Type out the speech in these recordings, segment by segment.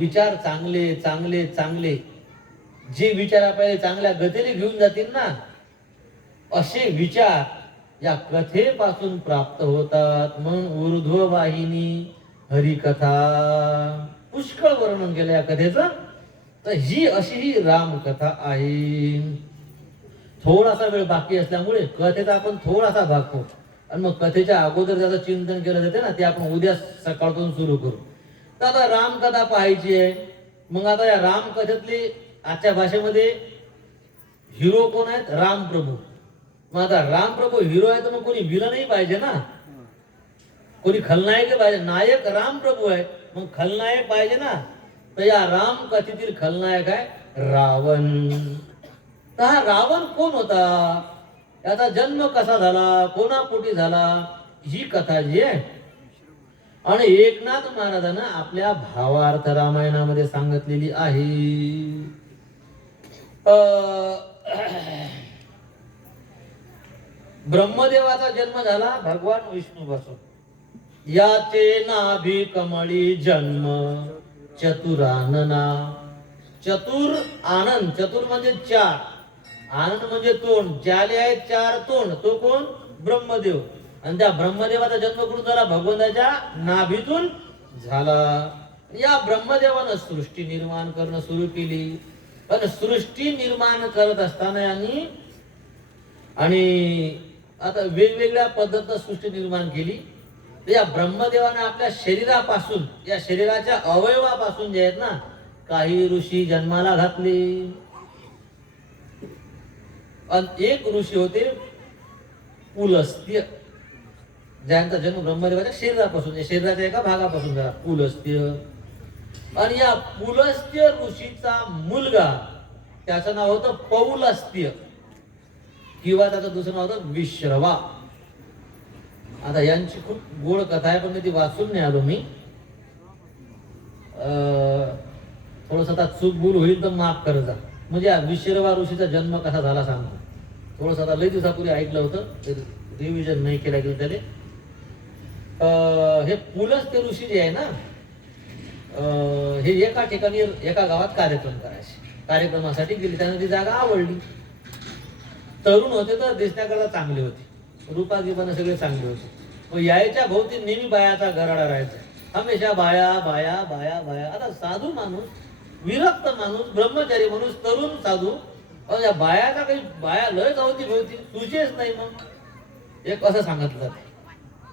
विचार चांगले चांगले चांगले, जे विचार आपल्याला चांगल्या गतीने घेऊन जातील ना, असे विचार या कथेपासून प्राप्त होतात. मग ऊर्ध्ववाहिनी हरिकथा, पुष्कळ वर्णन केलं या कथेचं. तर ही अशी ही रामकथा आहे. थोडासा वेळ बाकी असल्यामुळे कथेचा आपण थोडासा भाग पाहू, आणि मग कथेच्या अगोदर ज्याचं चिंतन केलं जाते ना, ते आपण उद्या सकाळपासून सुरू करू. तर आता रामकथा पाहायची आहे. मग आता या रामकथेतली आजच्या भाषेमध्ये हिरो कोण आहेत? रामप्रभू. मग आता रामप्रभू हिरो आहे तर मग कोणी विलनही पाहिजे ना, कोणी खलनायक पाहिजे. नायक रामप्रभू आहे, मग खलनायक पाहिजे ना. तर या राम कथेतील खलनायक आहे रावण. तर हा रावण कोण होता, याचा जन्म कसा झाला, कोणापोटी झाला, ही कथा जी आहे. आणि एकनाथ महाराजांना आपल्या भावार्थ रामायणामध्ये सांगितलेली आहे. ब्रह्मदेवाचा जन्म झाला भगवान विष्णूपासून. याचे नाभी कमळी जन्म चतुरानना. चतुर आनंद, चतुर म्हणजे चार, आनंद म्हणजे तोंड. ज्याले आहे चार तोंड, तो कोण? ब्रह्मदेव. आणि त्या ब्रह्मदेवाचा जन्म कुठून झाला? भगवंताच्या नाभीतून झाला. या ब्रह्मदेवानं सृष्टी निर्माण करणं सुरू केली. पण सृष्टी निर्माण करत असताना आणि आता वेगवेगळ्या पद्धतीनं सृष्टी निर्माण केली. तर या ब्रह्मदेवाने आपल्या शरीरापासून, या शरीराच्या अवयवापासून जे आहेत ना, काही ऋषी जन्माला घातले. आणि एक ऋषी होते पुलस्त्य, ज्यांचा जन्म ब्रह्मदेवाच्या शरीरापासून, या शरीराच्या एका भागापासून झाला, पुलस्त्य. आणि या पुलस्त्य ऋषीचा मुलगा, त्याचं नाव होतं पौलस्त्य, किंवा त्याचं दुसरं नाव होतं विश्रवा. आता यांची खूप गोड कथा आहे, पण मी ती वाचून नाही आलो. मी थोडस आता चूक भूल होईल तर माफ करत जा. म्हणजे या विश्रवा ऋषीचा जन्म कसा झाला सांगतो. थोडस आता लई दिवसापूर्वी ऐकलं होतं, रिव्हिजन नाही केलं गेलं त्याने. हे पुलस्त्य ऋषी जे आहे ना, हे एका ठिकाणी एका गावात कार्यक्रम करायचे. कार्यक्रमासाठी गेले, त्यांना ती जागा आवडली. तरुण होते तर दिसण्याकरता चांगले होते, रूपागिपाने सगळे चांगले होते. मग यायच्या भोवती नेहमी बायाचा गराडा राहायचा, हमेशा बाया बाया बाया बाया. आता साधू माणूस, विरक्त माणूस, ब्रह्मचारी माणूस, तरुण साधू, या बायाचा काही बाया लय जाऊती भोवती, तुझेच नाही. मग एक असं सांगितलं जाते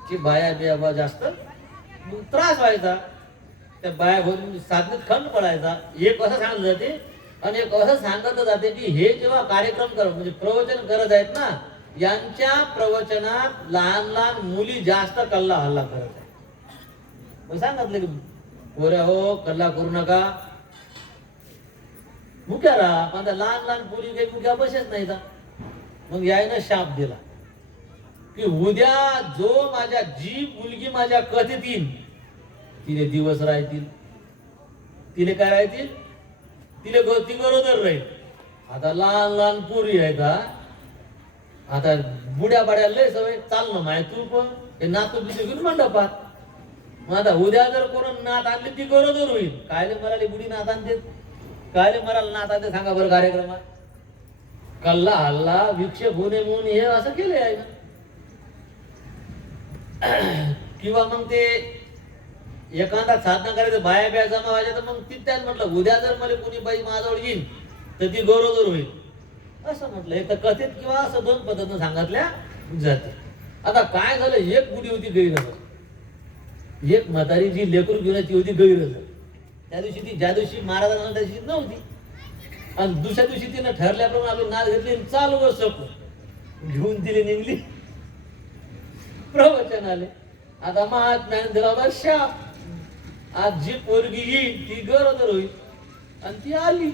की बाया बिया जास्त त्रास व्हायचा, त्या बाया भोवती साधनेत खंड पडायचा, एक असं सांगितलं जाते. आणि एक असं सांगितलं जाते की हे जेव्हा कार्यक्रम करत, म्हणजे प्रवचन करत आहेत ना, यांच्या प्रवचनात लहान लहान मुली जास्त कल्ला हल्ला करत आहेत. मग सांगितलं की पोऱ्या हो, कल्ला करू नका, मुक्या राहा. पण त्या लहान लहान मुली काही मुक्या बसेच नाही. मग यायनं शाप दिला की उद्या जो माझ्या, जी मुलगी माझ्या कथेत येईल, तिले दिवस राहतील, तिले काय राहतील, तिले ती गरोदर राहील. आता लहान लहान पोरी आहेत, आता बुड्या बाड्या लय सवय चालणं माय, तू पण हे नातू बितू घेऊन मंडपात. मग आता उद्या जर कोण नात आणली, ती गरोदर होईल. कायले मराली बुडी नात आणते, कायले मराला नात आणते सांगा बरं कार्यक्रमात. कल्ला हल्ला विक्षेप होणे म्हणून हे असं केले आहे. किंवा मग ते एखादा साधना करायचं, बाया बिया जमा व्हायच्या, तर मग तिथ्याच म्हटलं उद्या जर मला कोणी बाई माझ्याजवळ येईल तर ती गरोदर होईल, असं म्हटलं. एक तर कथेत किंवा असं दोन पद्धतीनं सांगितल्या जाते. आता काय झालं, एक बुडी होती गैरहजर, एक म्हातारी जी लेकरू घेऊन ती होती गैरहजर. त्या दिवशी ती, ज्या दिवशी महाराजांना त्या दिवशी नव्हती. आणि दुसऱ्या दिवशी तिनं ठरल्याप्रमाणे आपली नाच घेतली, चालू सकू घेऊन तिने निघली, प्रवचन आले. आता महात्म्याने दिला होता शाप, आज जी पोरगी येईल ती गरोदर होईल. आणि ती आली.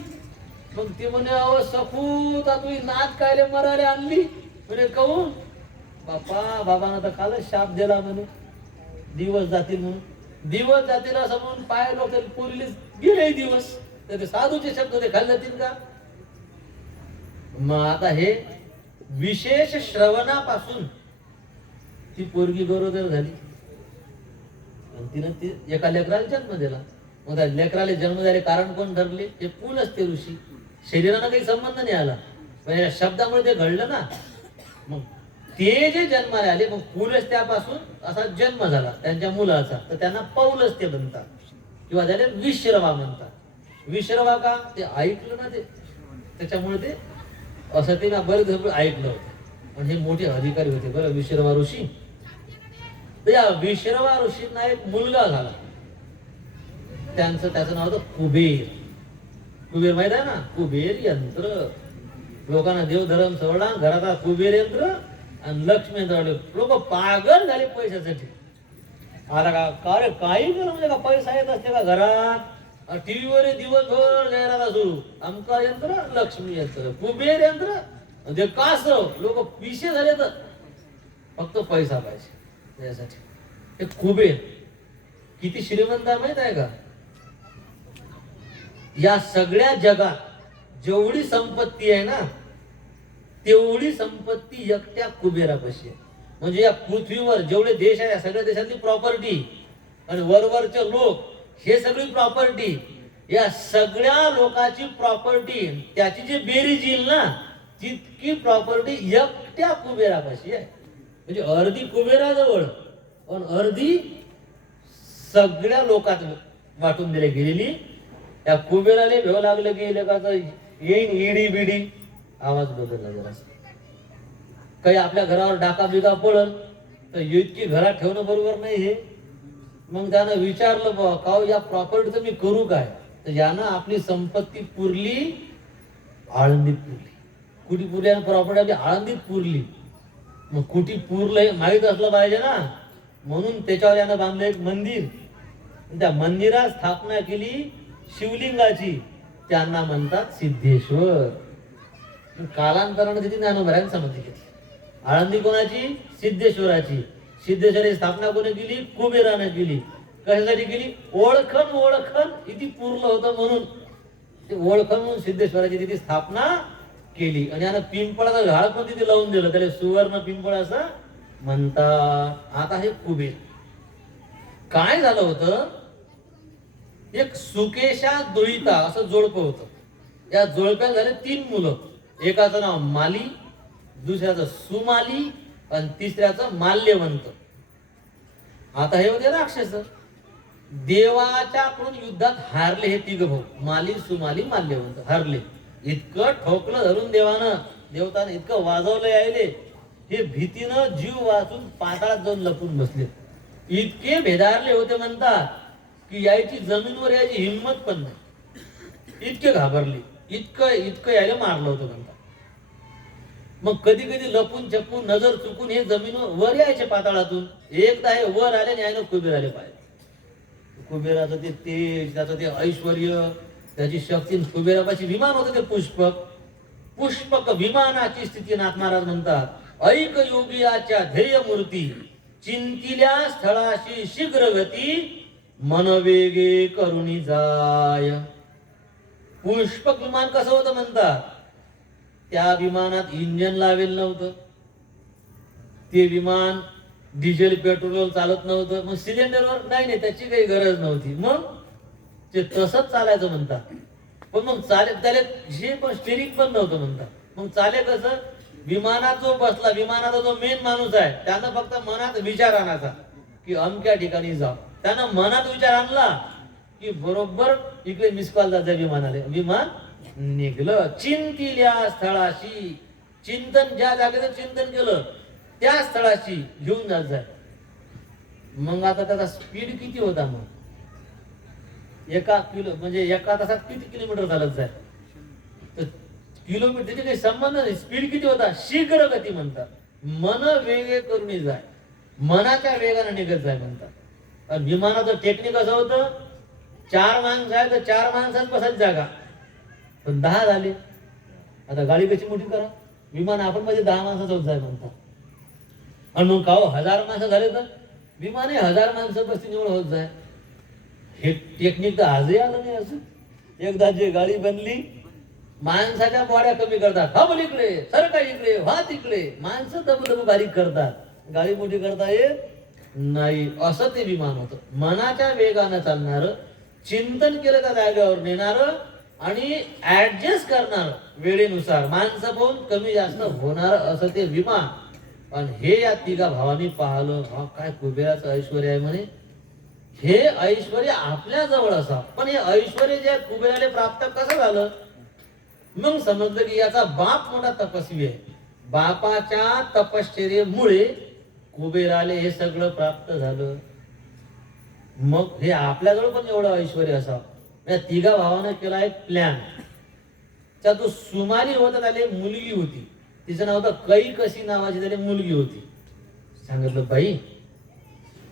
मग ती म्हणे अहो सखू, तुझी नात कायले मराले आणली. म्हणे कहून? बापा, बाबांना तर कालच शाप दिला म्हणे, दिवस जातील म्हणून. दिवस जातील असं म्हणून पाय लोक पोरीले गेले दिवस, तर ते साधूचे शब्द ते खाल्ले जातील का? मग आता हे विशेष श्रवणापासून ती पोरगी गरोदर झाली, आणि तिनं ती एका लेकराला जन्म दिला. मग त्या लेकराला जन्म झाले कारण कोण ठरले? ते पूलच ते ऋषी. शरीराला काही संबंध नाही आला, पण या शब्दामुळे ते घडलं ना. मग ते जे जन्माला आले, मग पूलच त्यापासून असा जन्म झाला त्यांच्या मुलाचा, तर त्यांना पौलच ते म्हणतात, किंवा त्याला विश्रवा म्हणतात. विश्रवा का? ते ऐकलं ना, ते त्याच्यामुळे ते असं ते ना बरेच ऐकलं होतं. पण हे मोठे अधिकारी होते बरं, विश्रवा ऋषी. तर या विश्रवा ऋषींना एक मुलगा झाला. त्याचं नाव होतं कुबेर. कुबेर माहित आहे ना? कुबेर यंत्र. लोकांना देव धर्म सोडला, घरात कुबेर यंत्र आणि लक्ष्मी यंत्र. लोक पागल झाले पैशासाठी. आता का रे, काही केलं म्हणजे का पैसा येत असते का घरात? टीव्हीवर दिवसभर जाहिरात सुरू, आमका यंत्र, लक्ष्मी यंत्र, कुबेर यंत्र. ते कास लोक पिशे झाले, तर फक्त पैसा पाहिजे त्यासाठी. हे कुबेर किती श्रीमंत आहे माहित आहे का? या सगळ्या जगात जेवढी संपत्ती आहे ना, तेवढी संपत्ती एकट्या कुबेरापाशी आहे. म्हणजे या पृथ्वीवर जेवढे देश आहे, या सगळ्या देशातली प्रॉपर्टी आणि वरवरचे लोक, हे सगळी प्रॉपर्टी, या सगळ्या लोकांची प्रॉपर्टी, त्याची जी बेरीज येईल ना, तितकी प्रॉपर्टी एकट्या कुबेरापाशी आहे. म्हणजे अर्धी कुबेराजवळ, पण अर्धी सगळ्या लोकात वाटून दिली गेलेली. त्या कुबेराने भेव लागलं की येईन ईडी बिडी. आवाज बदलला जरा. काही आपल्या घरावर डाका बिका पडल तर इतकी घरात ठेवणं बरोबर नाही हे. मग त्यानं विचारलं, बा का या प्रॉपर्टीचं मी करू काय? तर यानं आपली संपत्ती पुरली, आळंदीत पुरली. कुठे पुरली प्रॉपर्टी? आपली आळंदीत पुरली. मग कुठे पुरलंय माहीत असलं पाहिजे ना, म्हणून त्याच्यावर यानं बांधलं एक मंदिर. त्या मंदिरात स्थापना केली शिवलिंगाची, त्यांना म्हणतात सिद्धेश्वर. कालांतराने तिथे ज्ञानोबरांनी समाधी घेतली. आळंदी कोणाची? सिद्धेश्वराची. सिद्धेश्वराची स्थापना कोणी केली? कुबेराने केली. कशासाठी केली? ओळखन इथे पुरलं होतं म्हणून. ते ओळखन म्हणून सिद्धेश्वराची तिथे स्थापना केली. आणि यानं पिंपळाचं झाड पण तिथे लावून दिलं, त्याला सुवर्ण पिंपळ असं म्हणतात. आता हे कुबेर. काय झालं होतं, एक सुकेशा दुहिता असं जोडपं होतं. या जोडप्याला झाले 3 मुलं. एकाचं नाव माली, दुसऱ्याचं सुमाली आणि तिसऱ्याचं माल्यवंत. आता हे होते राक्षस. देवाच्याकडून युद्धात हारले हे 3 भाऊ, माली, सुमाली, माल्यवंत हारले. इतकं ठोकलं धरून देवतानं इतकं वाजवलं यायले, हे भीतीनं जीव वाचून पाताळात जाऊन लपून बसले. इतके भेदारले होते म्हणतात की यायची जमीनवर यायची हिंमत पण नाही. इतके घाबरले, इतकं यायला मारलं होतं म्हणतात. मग कधी कधी लपून छपून नजर चुकून हे जमीनवर वर यायचे पाताळातून. एकदा हे वर आले आणि यायनं कुबेर आले पाहिजे. कुबेराचं ते तेज, त्याचं ते ऐश्वर्य, त्याची शक्ती. कुबेरापाशी विमान होतं ते पुष्पक विमानाची स्थिती. नाथ महाराज म्हणतात, ऐक योगियाच्या ध्येय मूर्ती, चिंतिल्या स्थळाशी शीघ्र गती, मनवेगे करुणी जाय. पुष्पक विमान कसं होतं म्हणतात, त्या विमानात इंजन लावेल नव्हतं. ते विमान डिझेल पेट्रोल चालत नव्हतं. मग सिलेंडरवर नाही, त्याची काही गरज नव्हती. मग ते तसंच चालायचं म्हणतात. पण मग चाले त्याला हे पण स्टिअरिंग पण नव्हतं म्हणतात. मग चाले कसं? विमानात जो बसला, विमानाचा जो मेन माणूस आहे, त्यानं फक्त मनात विचार आणायचा की अमक्या ठिकाणी जाऊ. त्यानं मनात विचार आणला की बरोबर इकडे मिस कॉल जायचं विमानाला. विमान निघलं. चिंतिल्या स्थळाशी, चिंतन ज्या जागेचं चिंतन केलं त्या स्थळाशी घेऊन जायचं. मग आता त्याचा स्पीड किती होता? मग एका तासात किती किलोमीटर चालत जाय? तर किलोमीटरचे काही संबंध नाही. स्पीड किती होता? शीघ्र गती म्हणतात. मन वेगे करून जाय, मनाच्या वेगाने निघत जाय म्हणतात. आणि विमानाचं टेक्निक असं होतं, 4 माणसं आहे तर 4 माणसांत बसायची जागा, पण 10 झाले. आता गाडी कशी मोठी करा? विमान आपण मध्ये 10 माणसाचं होत जाय म्हणतात. आणि मग का 1000 माणसं झाले तर विमाने 1000 माणसं बसती निवड होत जाय. हे टेक्निक तर आजही आलं नाही. असं एकदा जे गाडी बनली, माणसाच्या बॉड्या कमी करतात, हा बोल इकडे, सरका इकडे, व्हा तिकडे. माणसं दबदब बारीक करतात, गाडी मोठी करता येत नाही. असं ते विमान होतं, मनाच्या वेगानं चालणार. चिंतन केलं त्या जागेवर नेणार आणि ऍडजस्ट करणार वेळेनुसार, माणसं पाहून कमी जास्त होणार असं ते विमान. पण हे या तिघा भावांनी पाहिलं, हा काय कुबेराचं ऐश्वर आहे म्हणे, हे ऐश्वर आपल्या जवळ असा, पण हे ऐश्वर जे कुबेराला प्राप्त कसं झालं. मग समजलं की याचा बाप मोठा तपस्वी आहे, बापाच्या तपश्चर्येमुळे कुबेराले हे सगळं प्राप्त झालं. मग हे आपल्याजवळ पण एवढं ऐश्वर असावं. या तिघा भावानं केला एक प्लॅन. त्या तो सुमाली होता, त्याला मुलगी होती, तिचं नाव होतं कैकसी नावाची त्याला मुलगी होती. सांगितलं, बाई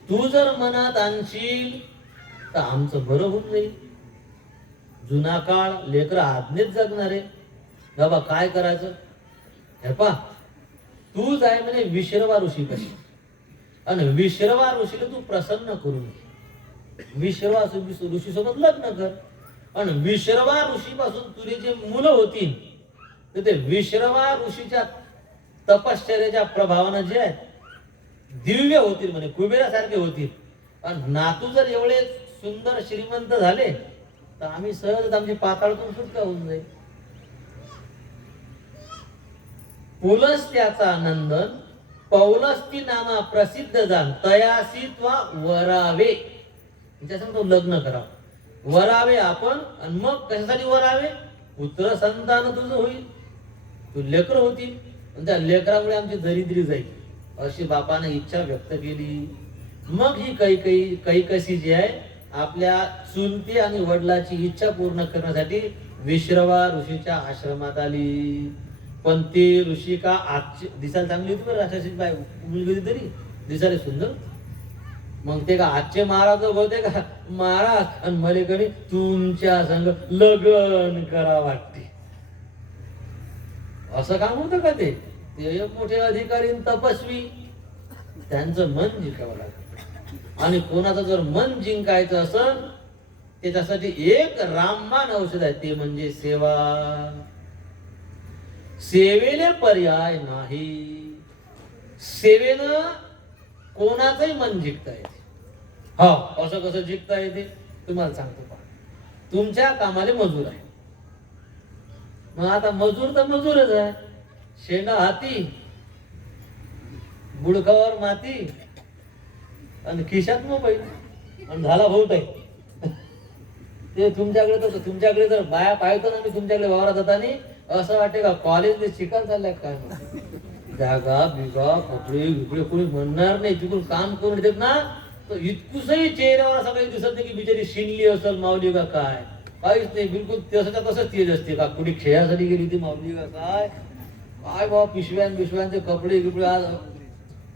तू जर मनात आणशील तर आमचं बरं होत नाही. जुना काळ, लेकर आज्ञेत जगणारे, बाबा काय करायचं. हे पा तू जाय म्हणे विश्रवा ऋषी कशी, आणि विश्रवा ऋषीला तू प्रसन्न करून विश्रवा ऋषी सोबत लग्न कर. आणि विश्रवा ऋषी पासून तुझे जे मुलं होतील तर ते विश्रवा ऋषीच्या तपश्चर्याच्या प्रभावानं जे आहे दिव्य होतील म्हणे, कुबेरासारखे होतील. आणि नातू जर एवढे सुंदर श्रीमंत झाले तर आम्ही सहज आमची पाताळातून सुटका होऊन जाईल. पुलस्त्याचा नंदन पौलस्ती नामा प्रसिद्ध जाण, तयासी त्वा वरावे. त्याच्यासंग तो लग्न करावं, वरावे आपण. आणि मग कशासाठी वरावे, पुत्र संतान तुझं होईल, तू लेकर होतील, आणि त्या लेकरामुळे आमची दरिद्री जाईल, अशी बापाने इच्छा व्यक्त केली. मग ही कैकसी जी आहे आपल्या चुलती आणि वडिलाची इच्छा पूर्ण करण्यासाठी विश्रवा ऋषीच्या आश्रमात आली. पण ते ऋषी का आजची दिसायला चांगली होती, राक्षसी बाय मुलगी होती तरी दिसायला सुंदर. मग ते का आजचे महाराज बोलते का, महाराज आणि मलेकडे तुमच्या संग लग्न करा वाटते, असं काम होतं का. ते एक मोठे अधिकारी तपस्वी, त्यांचं मन जिंकावं लागतं. आणि कोणाचं जर मन जिंकायचं असेल त्याच्यासाठी एक रामबाण औषध आहे, ते म्हणजे सेवा. सेवेले पर्याय नाही. सेवेनं कोणाचंही मन जिंकता येते. हो, असं कसं जिंकता येते तुम्हाला सांगतो पहा. तुमच्या कामाले मजूर आहे, मग आता मजूर तर मजूरच आहे. शेंगा हाती, बुडकावर माती, आणि खिशात मोबाईल, आणि झाला भाऊ टाईम. ते तुमच्याकडे जर बाया पाहतो ना, मी तुमच्याकडे वावरात जाताना असं वाटते का कॉलेजला शिकायला चाललंय काय. जागा बिगा कपडे बिपडे कोणी म्हणणार नाही, तिकडून काम करून देत ना, तर इतकुसही चेहऱ्यावर असं काही दिसत नाही की बिचारी शिनली असेल माऊली का काय, काहीच नाही. बिलकुल तसंच्या तसंच तेज असते. का कुणी खेळासाठी गेली होती माऊली का काय, काय बाबा पिशव्यांचे कपडे बिपडे आज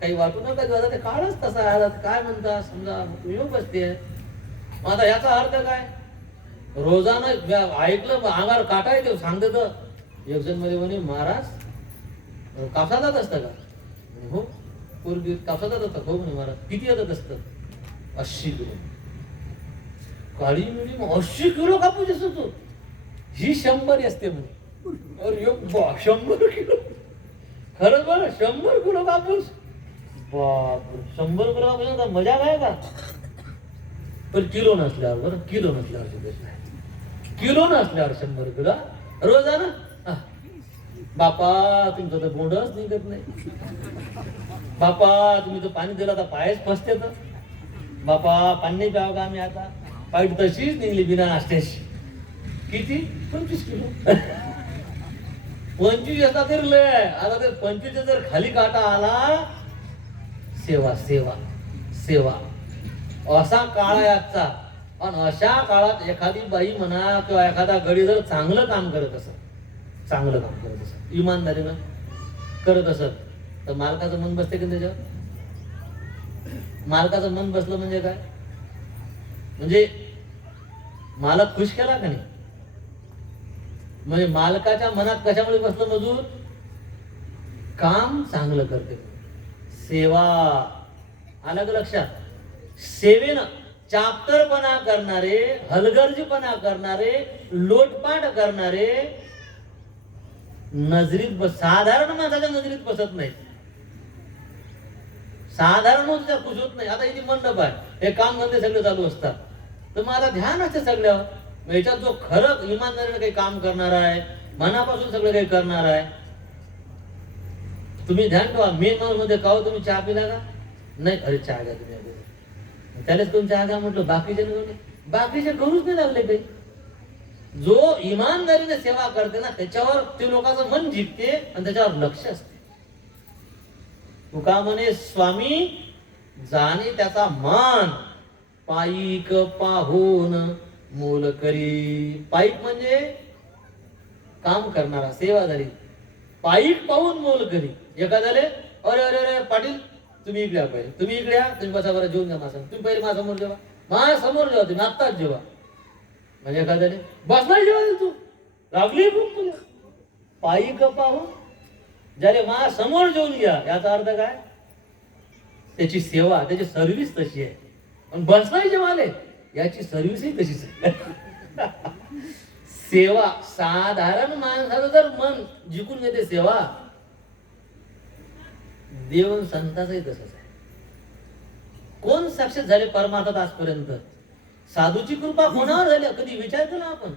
काही वाटू नका. ते काळच तसा आहे, काय म्हणता समजा योग बसते. मग आता याचा अर्थ काय, रोजानं ऐकलं अंगावर काटा येते. सांगते तर एक जण मध्ये म्हणे, महाराज कापसा जात असतं का. हो, पूर्वी कापसा जात असतं. हो म्हणे महाराज, किती येतात असतं. 80 किलो. काळी मिळी 80 किलो कापूस असतो. ही 100 असते म्हणे. अरे 100 किलो, खरंच बरं 100 किलो कापूस. बाप, 100 किलो कापूस मजा काय का. पण किलो नसल्यावर, बरं किलो नसल्यावर, किलो नसल्यावर 100 किलो रोजानं. बापा तुमचं तर बोंडच निघत नाही. बापा तुम्ही तर पाणी दिलं तर पायच फसते. तर बापा पाणी प्यावं का आम्ही आता. पाईट तशीच निघली बिना नाश्त्याची. किती 25 किलो. 25 असता तरी लय. आता ते 25 जर खाली काटा आला, सेवा सेवा सेवा असा काळ आहे आजचा. आणि अशा काळात एखादी बाई म्हणा किंवा एखादा गडी जर चांगलं काम करत असत, चांगलं काम करत असत, इमानदारीनं करत असत, तर मालकाचं मन बसते की त्याच्यावर. मालकाचं मन बसलं म्हणजे काय, म्हणजे मालक खुश केला का नाही. म्हणजे मालकाच्या मनात कशामुळे बसलं मजूर, काम चांगलं करते. सेवा आलं का लक्षात. सेवेनं चाप्टरपणा करणारे, हलगर्जीपणा करणारे, लोटपाट करणारे नजरीत साधारण माणसाच्या नजरीत बसत नाही. साधारण तुझ्या खुश होत नाही. आता इथे मंडप आहे, हे काम धंदे सगळे चालू असतात. तर मग आता ध्यान असते सगळ्यावर. मग याच्यात जो खरं इमानदारीने काही काम करणार आहे, मनापासून सगळं काही करणार आहे. तुम्ही ध्यान ठेवा, मेन माणूस मध्ये का तुम्ही चहा पिला का नाही, अरे चहा घ्या तुम्ही, त्यालाच तुम्ही चहा घ्या म्हटलं, बाकीचे करूच नाही लागले काही. जो इमानदारीने सेवा करते ना त्याच्यावर ते लोकांचं मन जिंकते आणि त्याच्यावर लक्ष असते. तुका म्हणे स्वामी जाणे त्याचा मान, पायिक पाहून मोल करी. पायिक म्हणजे काम करणारा, सेवादारी. पायिक पाहून मोल करी. एखाद्याले अरे अरे अरे पाटील तुम्ही इकडे या, पहिले तुम्ही इकडे या, तुम्ही बसा बरं, जेवून घ्या माझा, तुम्ही पहिले माझ्यासमोर जेवा, माझ्यासमोर जेवा, तुम्ही आत्ताच जेवा. म्हणजे एखाद्याने बसणार जेवा, तू लागली भूक तुला. पायिक पाहून ज्याने माझ्यासमोर जेवून घ्या, याचा अर्थ काय, त्याची सेवा, त्याची सर्व्हिस तशी आहे. पण बसणार जेवाले याची सर्व्हिसही तशीच आहे. सेवा साधारण माणसाचं जर मन जिंकून घेते सेवा, देव संतांचंही तसंच आहे. कोण साक्षात झाले परमार्थात आजपर्यंत? साधूची कृपा कोणावर झाली कधी विचार केला आपण?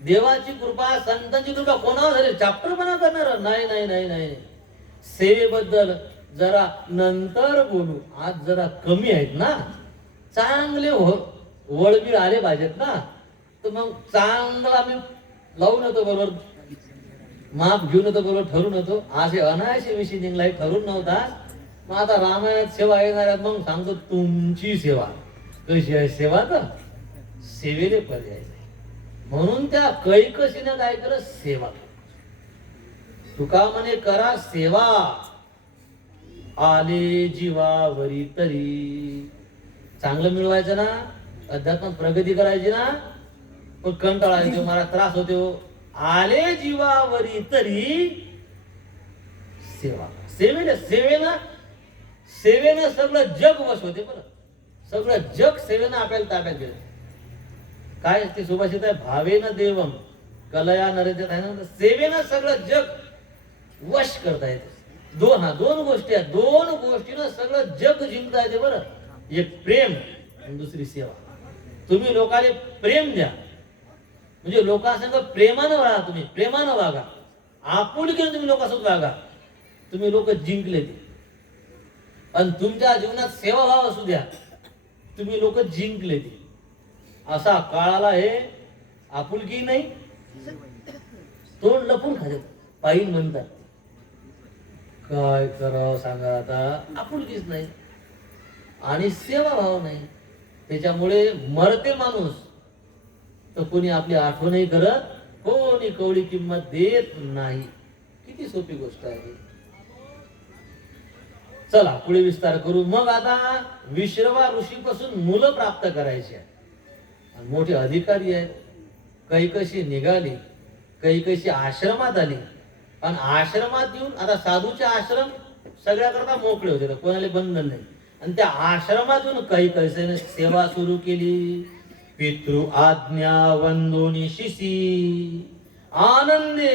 देवाची कृपा, संतांची कृपा कोणावर झाली? चॅप्टरपणा करणार नाही नाही नाही नाही. सेवेबद्दल जरा नंतर बोलू, आज जरा कमी आहेत ना. चांगले वळबीळ आले पाहिजेत ना, तर मग चांगलं आम्ही लावून येतो बरोबर, माप घेऊन येतो बरोबर, ठरून येतो. असे अनायसे विषय निघलाय, ठरून नव्हता. मग आता रामायणात सेवा येणार, मग सांगतो तुमची सेवा कशी आहे. सेवा तर सेवेले पर्याय नाही. म्हणून त्या कैकशीने काय केलं, सेवा. तुका म्हणे करा सेवा, आले जीवावरी तरी. चांगलं मिळवायचं ना, अध्यात्मात प्रगती करायची ना, पण कंटाळा येतो, मला त्रास होतो. आले जीवावरी तरी सेवा. सेवेनं सगळं जग वश होते. बरं, सगळं जग सेवेनं आपल्याला ताब्यात गेलं. काय ते सुभाषित आहे, भावेन देवम कलया नरेंद्र आहे ना. सेवेनं सगळं जग वश करता येते. दोन गोष्टी आहेत, दोन गोष्टीनं सगळं जग जिंकता येते. बरं, एक प्रेम आणि दुसरी सेवा. तुम्ही लोकांना प्रेम द्या, म्हणजे लोकांसंग प्रेमानं राहा, तुम्ही प्रेमानं वागा, आपुलकीने तुम्ही लोकांसोबत वागा, तुम्ही लोक जिंकले ते. आणि तुमच्या जीवनात सेवाभाव असू द्या, तुम्ही लोक जिंकले ते. असा काळाला हे आपुलकी नाही, तोंड लपून खातात, पायी म्हणतात. काय करावं सांगा आता, आपुलकीच नाही आणि सेवाभाव नाही. त्याच्यामुळे मरते माणूस तर कोणी आपली आठवणही करत, कोणी कवडी किंमत देत नाही. किती सोपी गोष्ट आहे. चला पुढे विस्तार करू. मग आता विश्रवा ऋषीपासून मुलं प्राप्त करायची आहेत. मोठे अधिकारी आहेत. कैकशी निघाली, कैकशी आश्रमात आली. आणि आश्रमात येऊन आता साधूचे आश्रम सगळ्याकरता मोकळे होते, कोणाला बंधन नाही. आणि त्या आश्रमात येऊन कैकसीने सेवा सुरू केली. पितृ आज्ञा वंदोनी शिसी, आनंदे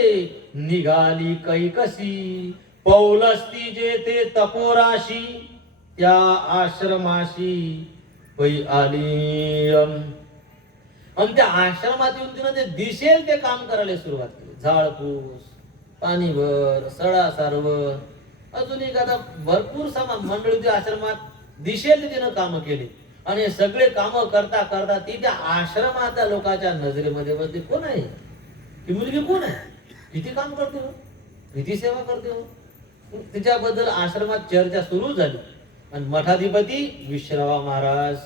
निघाली कैकसी. पौलस्ती जे ते तपोराशी, त्या आश्रमाशी पै आली. आणि त्या आश्रमात येऊन तिनं ते दिसेल ते काम करायला सुरुवात केली. झाडपूस, पाणी भर, सडा सारवण, अजून एक आता भरपूर सामान मंडळी त्या आश्रमात दिसेल ते तिनं कामं केली. आणि हे सगळे कामं करता करता ती त्या आश्रमाच्या लोकांच्या नजरेमध्ये बसली. कोण आहे ही मुलगी? कोण आहे? किती काम करते हो, किती सेवा करते हो. तिच्याबद्दल आश्रमात चर्चा सुरू झाली. आणि मठाधिपती विश्रवा महाराज,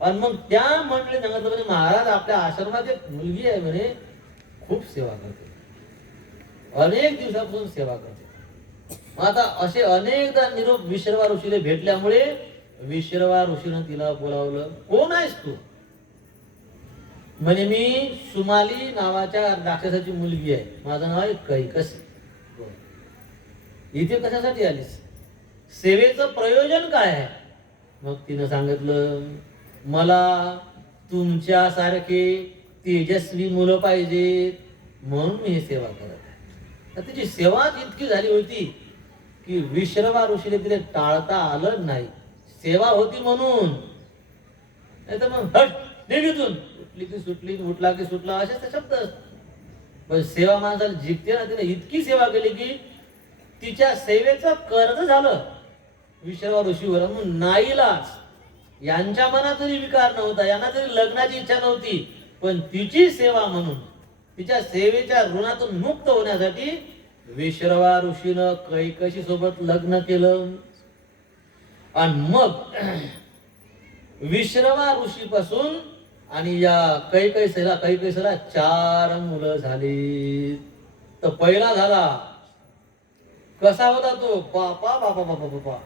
आणि मग त्या मंडळी सांगितलं म्हणे महाराज आपल्या आश्रमात एक मुलगी आहे म्हणे, खूप सेवा करते, अनेक दिवसापासून सेवा करते. आता असे अनेकदा निरोप विश्रवा ऋषीला भेटल्यामुळे विश्रवा ऋषीनं तिला बोलावलं. कोण आहेस तू? म्हणे मी सुमाली नावाच्या राक्षसाची मुलगी आहे, माझं नाव आहे कैकसी. इथे कशासाठी आलीस? सेवेचं प्रयोजन काय आहे? मग तिनं सांगितलं मला तुमच्यासारखे तेजस्वी मुलं पाहिजेत, म्हणून मी ही सेवा करत आहे. तर तिची सेवाच इतकी झाली होती की विश्रवा ऋषीला तिला टाळता आलं नाही. सेवा होती म्हणून, नाही तर मग हट निघितून उठली की सुटली, उठला की सुटला, असेच ते शब्द असतात. पण सेवा माणसाला जिंकते ना, तिने इतकी सेवा केली की तिच्या सेवेचं कर्ज झालं विश्रवा ऋषीवर. म्हणून नाईलाज यांच्या मनात जरी विकार नव्हता, यांना जरी लग्नाची इच्छा नव्हती, पण तिची सेवा म्हणून तिच्या सेवेच्या ऋणातून मुक्त होण्यासाठी विश्रवा ऋषीनं कैकशी सोबत लग्न केलं. आणि मग विश्रवा ऋषी पासून आणि या कैकसीला 4 मुलं झाली. तर पहिला झाला, कसा होता तो? बापा बापा बापा बापा,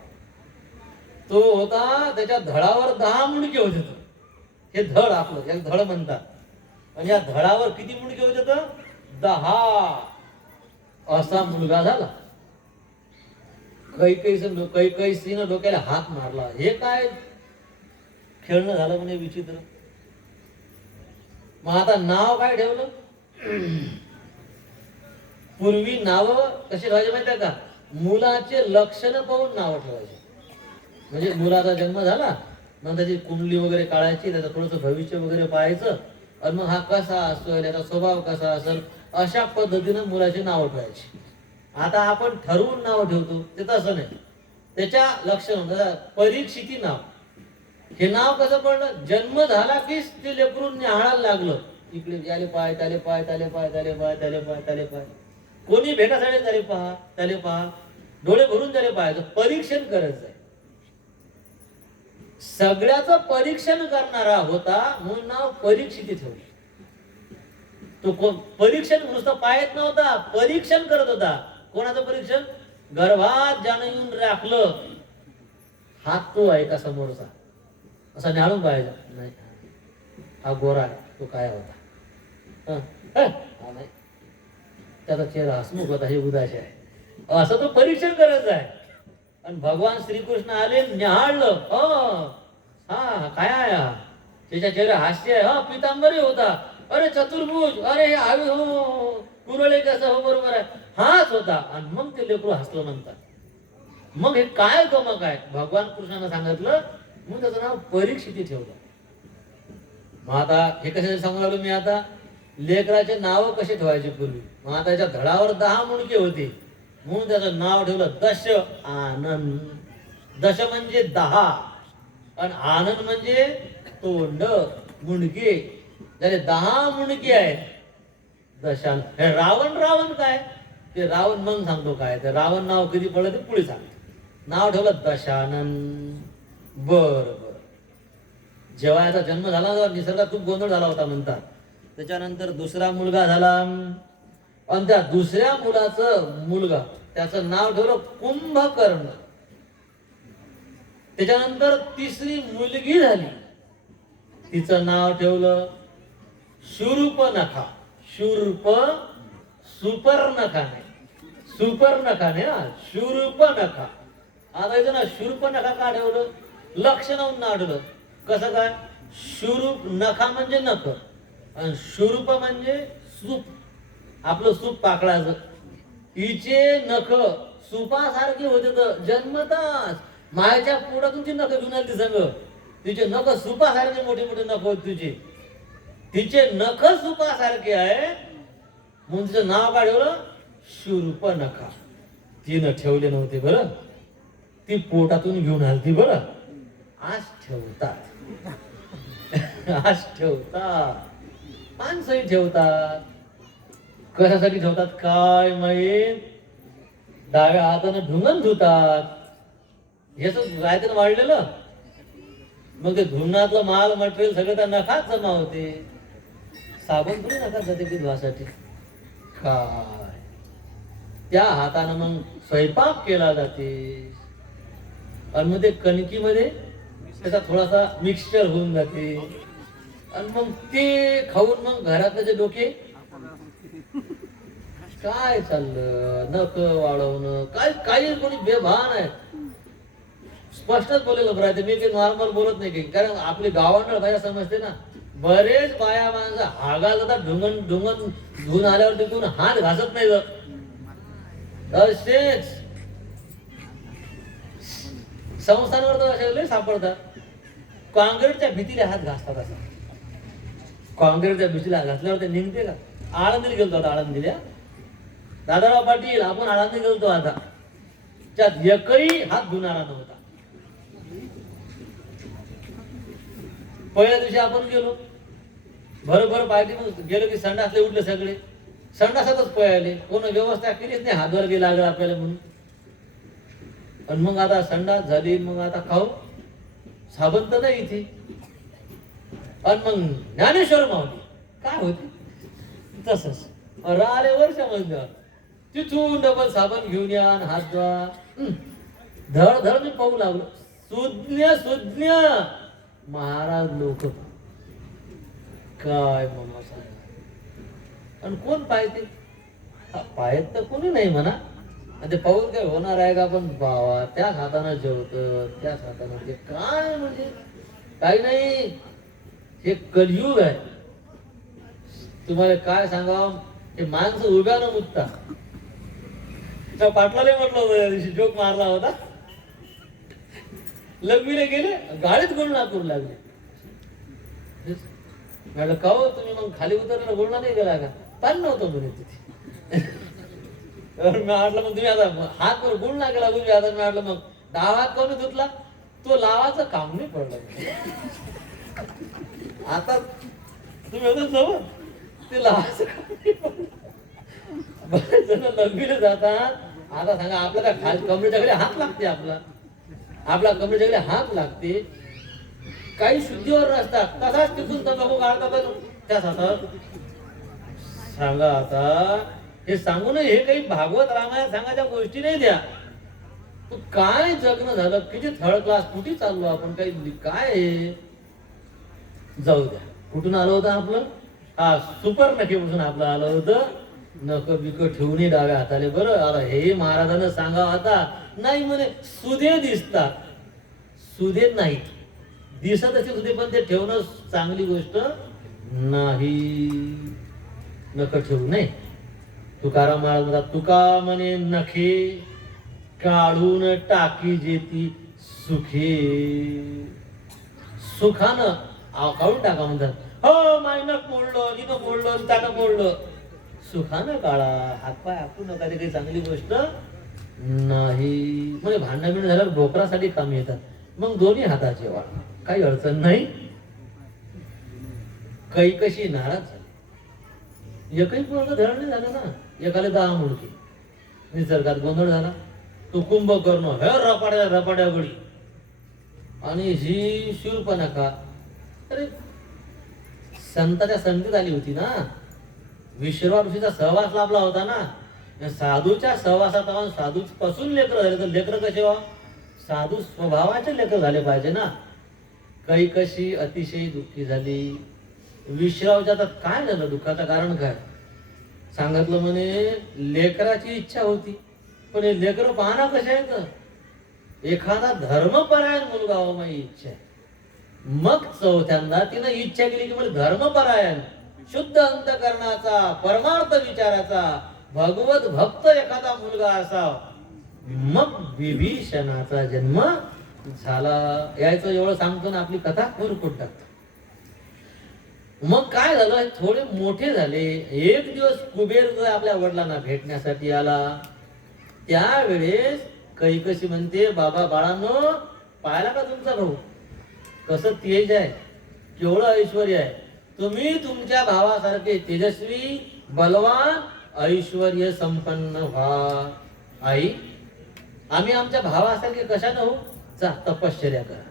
तो होता त्याच्या धडावर 10 मुंडके होते. हे धड आपलं याला धड म्हणतात. आणि या धडावर किती मुंडके होते तर 10. असा मुलगा झाला. कैकसीनं डोक्याला हात मारला. हे काय खेळणं झालं म्हणे विचित्र. मग आता नाव काय ठेवलं? पूर्वी नाव कशी ठेवायचे माहिती आहे का? मुलाचे लक्षण पाहून नाव ठेवायचे. म्हणजे मुलाचा जन्म झाला, मग त्याची कुंडली वगैरे काढायची, त्याचं थोडंसं भविष्य वगैरे पाहायचं, आणि मग हा कसा असतो, त्याचा स्वभाव कसा असेल, अशा पद्धतीनं मुलाची नाव ठेवायची. आता आपण ठरवून नाव ठेवतो, ते तसं नाही. त्याच्या लक्षण, परीक्षिती नाव. हे नाव कसं पडलं? जन्म झाला की ते लेकरून न्याहाळायला लागलं. इकडे याले पाय, त्याले पाय, त्याले पाय, त्याले पाय, त्याले पाय, त्याले पाय. कोणी भेटासाठी त्याले पहा, त्याले पहा, डोळे भरून त्याले पाहायचं. परीक्षण करायचंय. सगळ्याचं परीक्षण करणारा होता म्हणून नाव परीक्षिती ठेवलं. तो परीक्षण नुसतं पाहत नव्हता, परीक्षण करत होता. कोणाचं परीक्षण? गर्भात ज्यानं येऊन राखलं, हात तो आहे का समोरचा, असा न्याळून पाहायचा. नाही, हा गोरा आहे, तो काय होता, नाही, त्याचा चेहरा हसमुख होता, हे उदास आहे, असं तो परीक्षण करायचं आहे. आणि भगवान श्रीकृष्ण आले, न्याहाळलं. हा काय आहे, त्याच्या चेहरा हास्य आहे, हा पितांबरी होता, अरे चतुर्भुज, अरे हे आवी, हो कुरळे कसं, हो बरोबर आहे, हाच होता. आणि मग ते लेकरू हसलं म्हणतात. मग हे काय गमक आहे? भगवान कृष्णानं सांगितलं म्हणून त्याचं नाव परीक्षिती ठेवलं. मग आता हे कशासाठी सांगून आलो मी? आता लेकराचे नाव कसे ठेवायचे पूर्वी. मग आता त्याच्या धडावर 10 मुंडके होते म्हणून त्याचं नाव ठेवलं दश आनंद. दश म्हणजे 10 आणि आनंद म्हणजे तोंड, मुंडके. त्याने 10 मुंडके आहेत. दशान. हे रावण काय ते रावण मग सांगतो काय ते. रावण नाव कधी पडलं ते पुढे सांगतो. नाव ठेवलं दशानन. बर. जेव्हा याचा जन्म झाला तेव्हा निसर्गात खूप गोंधळ झाला होता म्हणतात. त्याच्यानंतर दुसरा मुलगा झाला आणि त्या दुसऱ्या मुलगा त्याचं नाव ठेवलं कुंभकर्ण. त्याच्यानंतर तिसरी मुलगी झाली, तिचं नाव ठेवलं शूर्पणखा. सुपर्णखा नाही, सुपर्णखा नाही ना, शूर्पणखा. आता इथं ना शूर्पणखा का ठेवलं? लक्षणावरून नाव ठेवलं. कसं काय? शूर्प नखा म्हणजे नख आणि शूर्प म्हणजे सूप, आपलं सूप पाकळाचं. हिचे नख सुपासारखे होते तर जन्मताच मायच्या पोटातून ती नख घेऊन आली संग. तिचे नख सुपासारखे मोठे मोठे नख होते तुझे. तिचे नख सुपासारखे आहे म्हणून तिचं नाव काय ठेवलं? शूर्पणखा. तिनं ठेवले नव्हते बरं, ती पोटातून घेऊन आलती बरं. आज ठेवतात माणसंही ठेवतात. कशासाठी ठेवतात काय माहीत? डाव्या हातानं ढुंगण धुतात. हेच रायतन वाढलेलं, मग ते धुण्यातलं माल मटेरियल सगळं त्या नखात जमा होते. साबण थोडी नखात जाते की धुवासाठी. काय त्या हातानं मग स्वयंपाक केला जाते आणि मग ते कणकीमध्ये त्याचा थोडासा मिक्सचर होऊन जाते आणि मग ते खाऊन मग घरातले जे डोके काय चाललं, नख वाढवणं काय काही कोणी बेभान आहे. स्पष्टच बोलेलं बरं. मी काही नॉर्मल बोलत नाही काही, कारण आपली गावांना बाया समजते ना. बरेच बाया माणसं हागा जातात ढुंगण धुवून आल्यावर ते कोण हात घासत नाही जर तसेच संस्थांवर तर असे लय सापडतात. काँक्रीटच्या भीतीला हात घासतात. असं काँग्रेसच्या बिशीला घातल्यावर ते निघते का? आळंदीला गेलतो आता, आळंदीला दादाराव पाटील आपण आळंदी गेलतो आता, त्यात एकही हात धुणारा नव्हता. पहिल्या दिवशी आपण गेलो, भरभर पार्टी गेलो की संडासले उठले सगळे, संडासातच पळाले, कोण व्यवस्था केलीच नाही, हातवर गे लागला आपल्याला म्हणून. आणि मग आता संडास झाली, मग आता खाऊ, साबण तर नाही इथे. आणि मग ज्ञानेश्वर माऊली काय होते तसंच राहिले वर्षामध्ये, तिथून डबल साबण घेऊन या आणि हात धुवा. धड धड मी पाहू लागलो, सुज्ञ सुज्ञ महाराज लोक काय मग सांग. आणि कोण पाहते? पाहत तर कोणी नाही म्हणा, आणि ते पाहून काय होणार आहे का? पण बावा त्याच हातानं जेवत, त्याच हातानं ते काय म्हणजे काही नाही. हे कलियुग आहे. तुम्हाला काय सांगावं, हे माणसं उभ्यानं मुतता. त्या पाटलाला म्हटलं होतं, जोक मारला होता, लग्नीला गेले गाडीत गुळणा करू लागले. म्हटलं का हो तुम्ही मग खाली उतरला गुळणा नाही गेला का? पाणी नव्हतं म्हणे तिथे. मी म्हटलं मग तुम्ही आता हात वर गुळणा गेला गुळी, आता मी म्हटलं मग डाव हात कोणी धुतला? तो लावाचं काम नाही पडलं. आता तुम्ही होता जवळ ते लावायचं काम नाही पडलं. बरेच जण लग्नीला जातात. आता सांगा आपला काय खाली कमरेच्या कडे हात लागते, आपला कमरेच्या कडे हात लागते. काही शुद्धीवर नसतात, तसाच तिथून तंबाखू काढतात त्याच हातात. सांगा आता हे सांगू नये, हे काही भागवत रामायण सांगायच्या गोष्टी नाही द्या. काय जगणं झालं, किती थर्ड क्लास, कुठे चाललो आपण, काही काय. जाऊ द्या, कुठून आलं होतं आपलं? हा सुपर नखेपासून आपलं आलं होतं. नक बिक ठेवून डाव्या हाताले. बरं आता हे महाराजांना सांगा आता नाही म्हणे, सुधे दिसतात, सुधे नाही दिसत असे सुधे, पण ते ठेवणं चांगली गोष्ट नाही. नख ठेवू नये. तुकाराम महाराज म्हणतात, तुका म्हणे नखे काढून टाकी जेती सुखे. सुखानं काढून टाका म्हणतात. हो माय नख मोडलं, हिनं मोडलं, त्यानं मोडलं. सुखानं काढा, हातपाय आपू नका, ते काही चांगली गोष्ट नाही. म्हणजे भांडण बिंड झाल्यावर डोकरासाठी काम येतात. मग दोन्ही हाताचे वाढ, काही अडचण नाही. काही कशी नाराज झाली, एकही पूर्ण धरण नाही झालं ना. एकाला 10 मुडके, निसर्गात गोंधळ झाला. तो कुंभकर्ण हे रपाड्या रपाड्या गडी, आणि ही शूर्पणखा. अरे संताच्या संगतीत आली होती ना, विश्वा ऋषीचा सहवास लाभला होता ना. साधूच्या सहवासात साधू पासून लेकर झाले, तर लेकर कसे व्हा? साधू स्वभावाचे लेकर झाले पाहिजे ना. काही कशी अतिशय दुःखी झाली. विश्रावच्या आता काय झालं, दुःखाचं कारण काय सांगितलं म्हणे. लेकराची इच्छा होती, पण हे लेकर पाहणं कशा आहेत. एखादा धर्मपरायण मुलगा हो माझी इच्छा आहे. मग चौथ्यांदा तिनं इच्छा केली की मला धर्मपरायण, शुद्ध अंतकरणाचा, परमार्थ विचाराचा, भगवत भक्त एखादा मुलगा असावा. मग विभीषणाचा जन्म झाला. यायचं एवढं सांगतो ना, आपली कथा खुरकून टाकतो. मग काय झालं, थोडे मोठे झाले. एक दिवस कुबेर आपल्या वडिलांना भेटण्यासाठी आला. त्यावेळेस कैकसी म्हणते, बाबा बाळांनो, पाहिला का तुमचा भाऊ कसं तेज आहे, केवढं ऐश्वर आहे. तुम्ही तुमच्या भावासारखे तेजस्वी, बलवान, ऐश्वर्य संपन्न व्हा. आई आम्ही आमच्या भावासारखे कशानं होऊ? जा तपश्चर्या करा.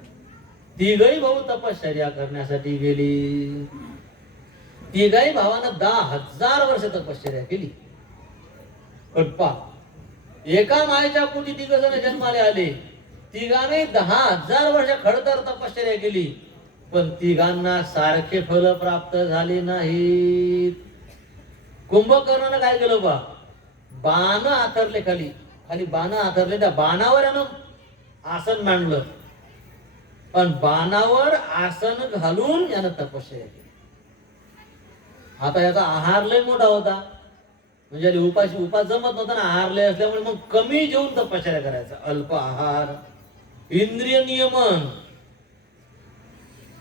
तिघही भाऊ तपश्चर्या करण्यासाठी गेली. तिघही भावानं 10,000 वर्ष तपश्चर्या केली. कटपा एका मायेच्या पोटी तिघ जण जन्माले आले. तिघांनी 10,000 वर्ष खडतर तपश्चर्या केली, पण तिघांना सारखे फल प्राप्त झाले नाहीत. कुंभकर्णानं काय केलं बा? बाण आथरले, खाली खाली बाण आथरले. त्या बाणावर यानं आसन मांडलं, पण बाणावर आसन घालून यानं तपश्चर्या केली. आता याचा आहार लय मोठा होता, म्हणजे उपास जमत नव्हता ना, आहार लय असल्यामुळे मग कमी जेवून तपश्चर्या करायचा. अल्प आहार, इंद्रिय नियमन.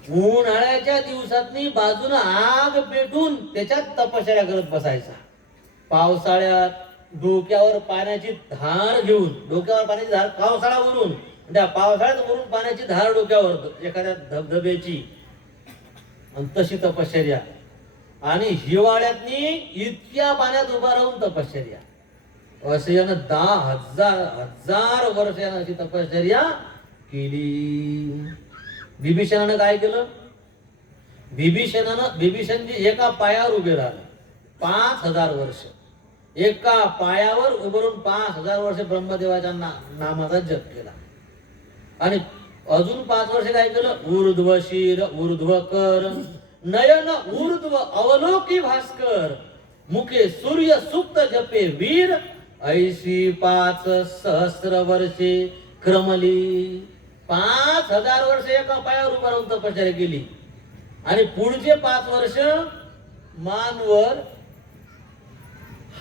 उन्हाळ्याच्या दिवसातनी बाजूनं आग पेटून त्याच्यात तपश्चर्या करत बसायचा. पावसाळ्यात डोक्यावर पाण्याची धार घेऊन, डोक्यावर पाण्याची धार पावसाळ्यावरून, त्या पावसाळ्यात वरून पाण्याची धार डोक्यावर एखाद्या धबधब्याची, आणि तशी तपश्चर्या. आणि हिवाळ्यातनी इतक्या पाण्यात उभा राहून तपश्चर्या. असे यानं 10,000 वर्ष यानं अशी तपश्चर्या केली. बिभीषणानं काय केलं? बिभीषण एका पायावर उभे राहिले 5,000 वर्ष. एका पायावर उभं राहून 5,000 वर्ष ब्रह्मदेवाच्या नामाचा जप केला. आणि अजून 5 वर्ष काय केलं? ऊर्ध्व शिर ऊर्ध्व कर, नयन ऊर्ध्व अवलोकी भास्कर, मुखे सूर्य सुप्त जपे वीर, ऐशी 5,000 वर्षे क्रमली. 5,000 वर्ष एका पायावर उभा राहून तपश्चर्या केली. आणि पुढचे 5 वर्ष मानवर,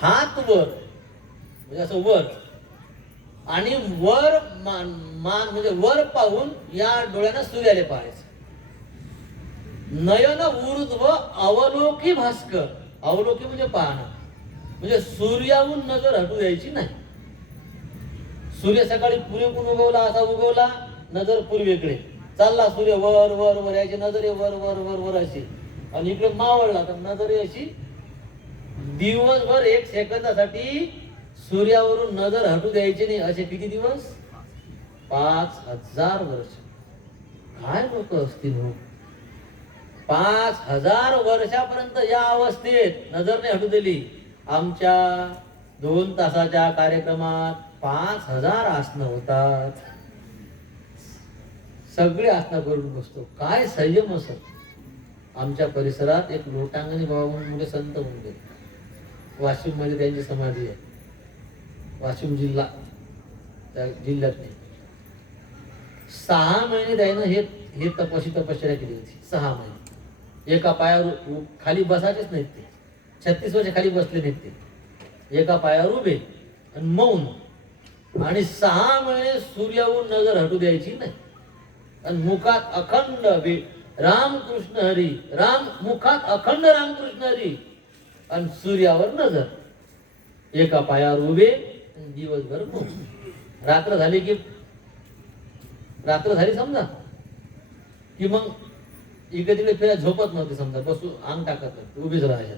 हात वर, म्हणजे असं वर, आणि वर मान म्हणजे वर पाहून या डोळ्यानं सूर्याला पाहायचं. नयन ऊर्ध्व अवलोकी भास्कर, अवलोकी म्हणजे पाहणं, म्हणजे सूर्याहून नजर हटू द्यायची नाही. सूर्य सकाळी पूर्वेकडून उगवला, असा उगवला, नजर पूर्वेकडे चालला, सूर्य वर वर वर, याची नजर वर वर वर वर अशी, आणि इकडे मावळला तर नजर अशी. दिवसभर 1 सेकंदासाठी सूर्यावरून नजर हटू द्यायची नाही. असे किती दिवस? 5,000 वर्ष. काय लोक असतील हो! 5,000 वर्षापर्यंत या अवस्थेत नजर नाही हटू दिली. आमच्या 2 तासाच्या कार्यक्रमात 5,000 आसनं होतात. सगळे आसनं करून बसतो. काय संयम असत. आमच्या परिसरात एक लोटांगणी बाबा म्हणून मुले संत होऊन गेले. वाशिम मध्ये त्यांची समाधी आहे. वाशिम जिल्हा, त्या जिल्ह्यात 6 महिने त्यानं हे तपश्चर्या केली होती. 6 महिने एका पायावर खाली बसायचेच नाहीत ते. 36 वर्ष खाली बसले नाहीत ते. एका पायावर उभे आणि मौन. आणि 6 महिने सूर्यावरून नजर हटू द्यायची नाही. आणि मुखात अखंड रामकृष्ण हरी, मुखात अखंड रामकृष्ण हरी, आणि सूर्यावर नजर. एका पायावर उभे, दिवसभर मौन. रात्र झाली समजा की मग इकडे तिकडे फिरायला झोपत नव्हते समजा, बसू अंग टाकत उभीच राहायचे.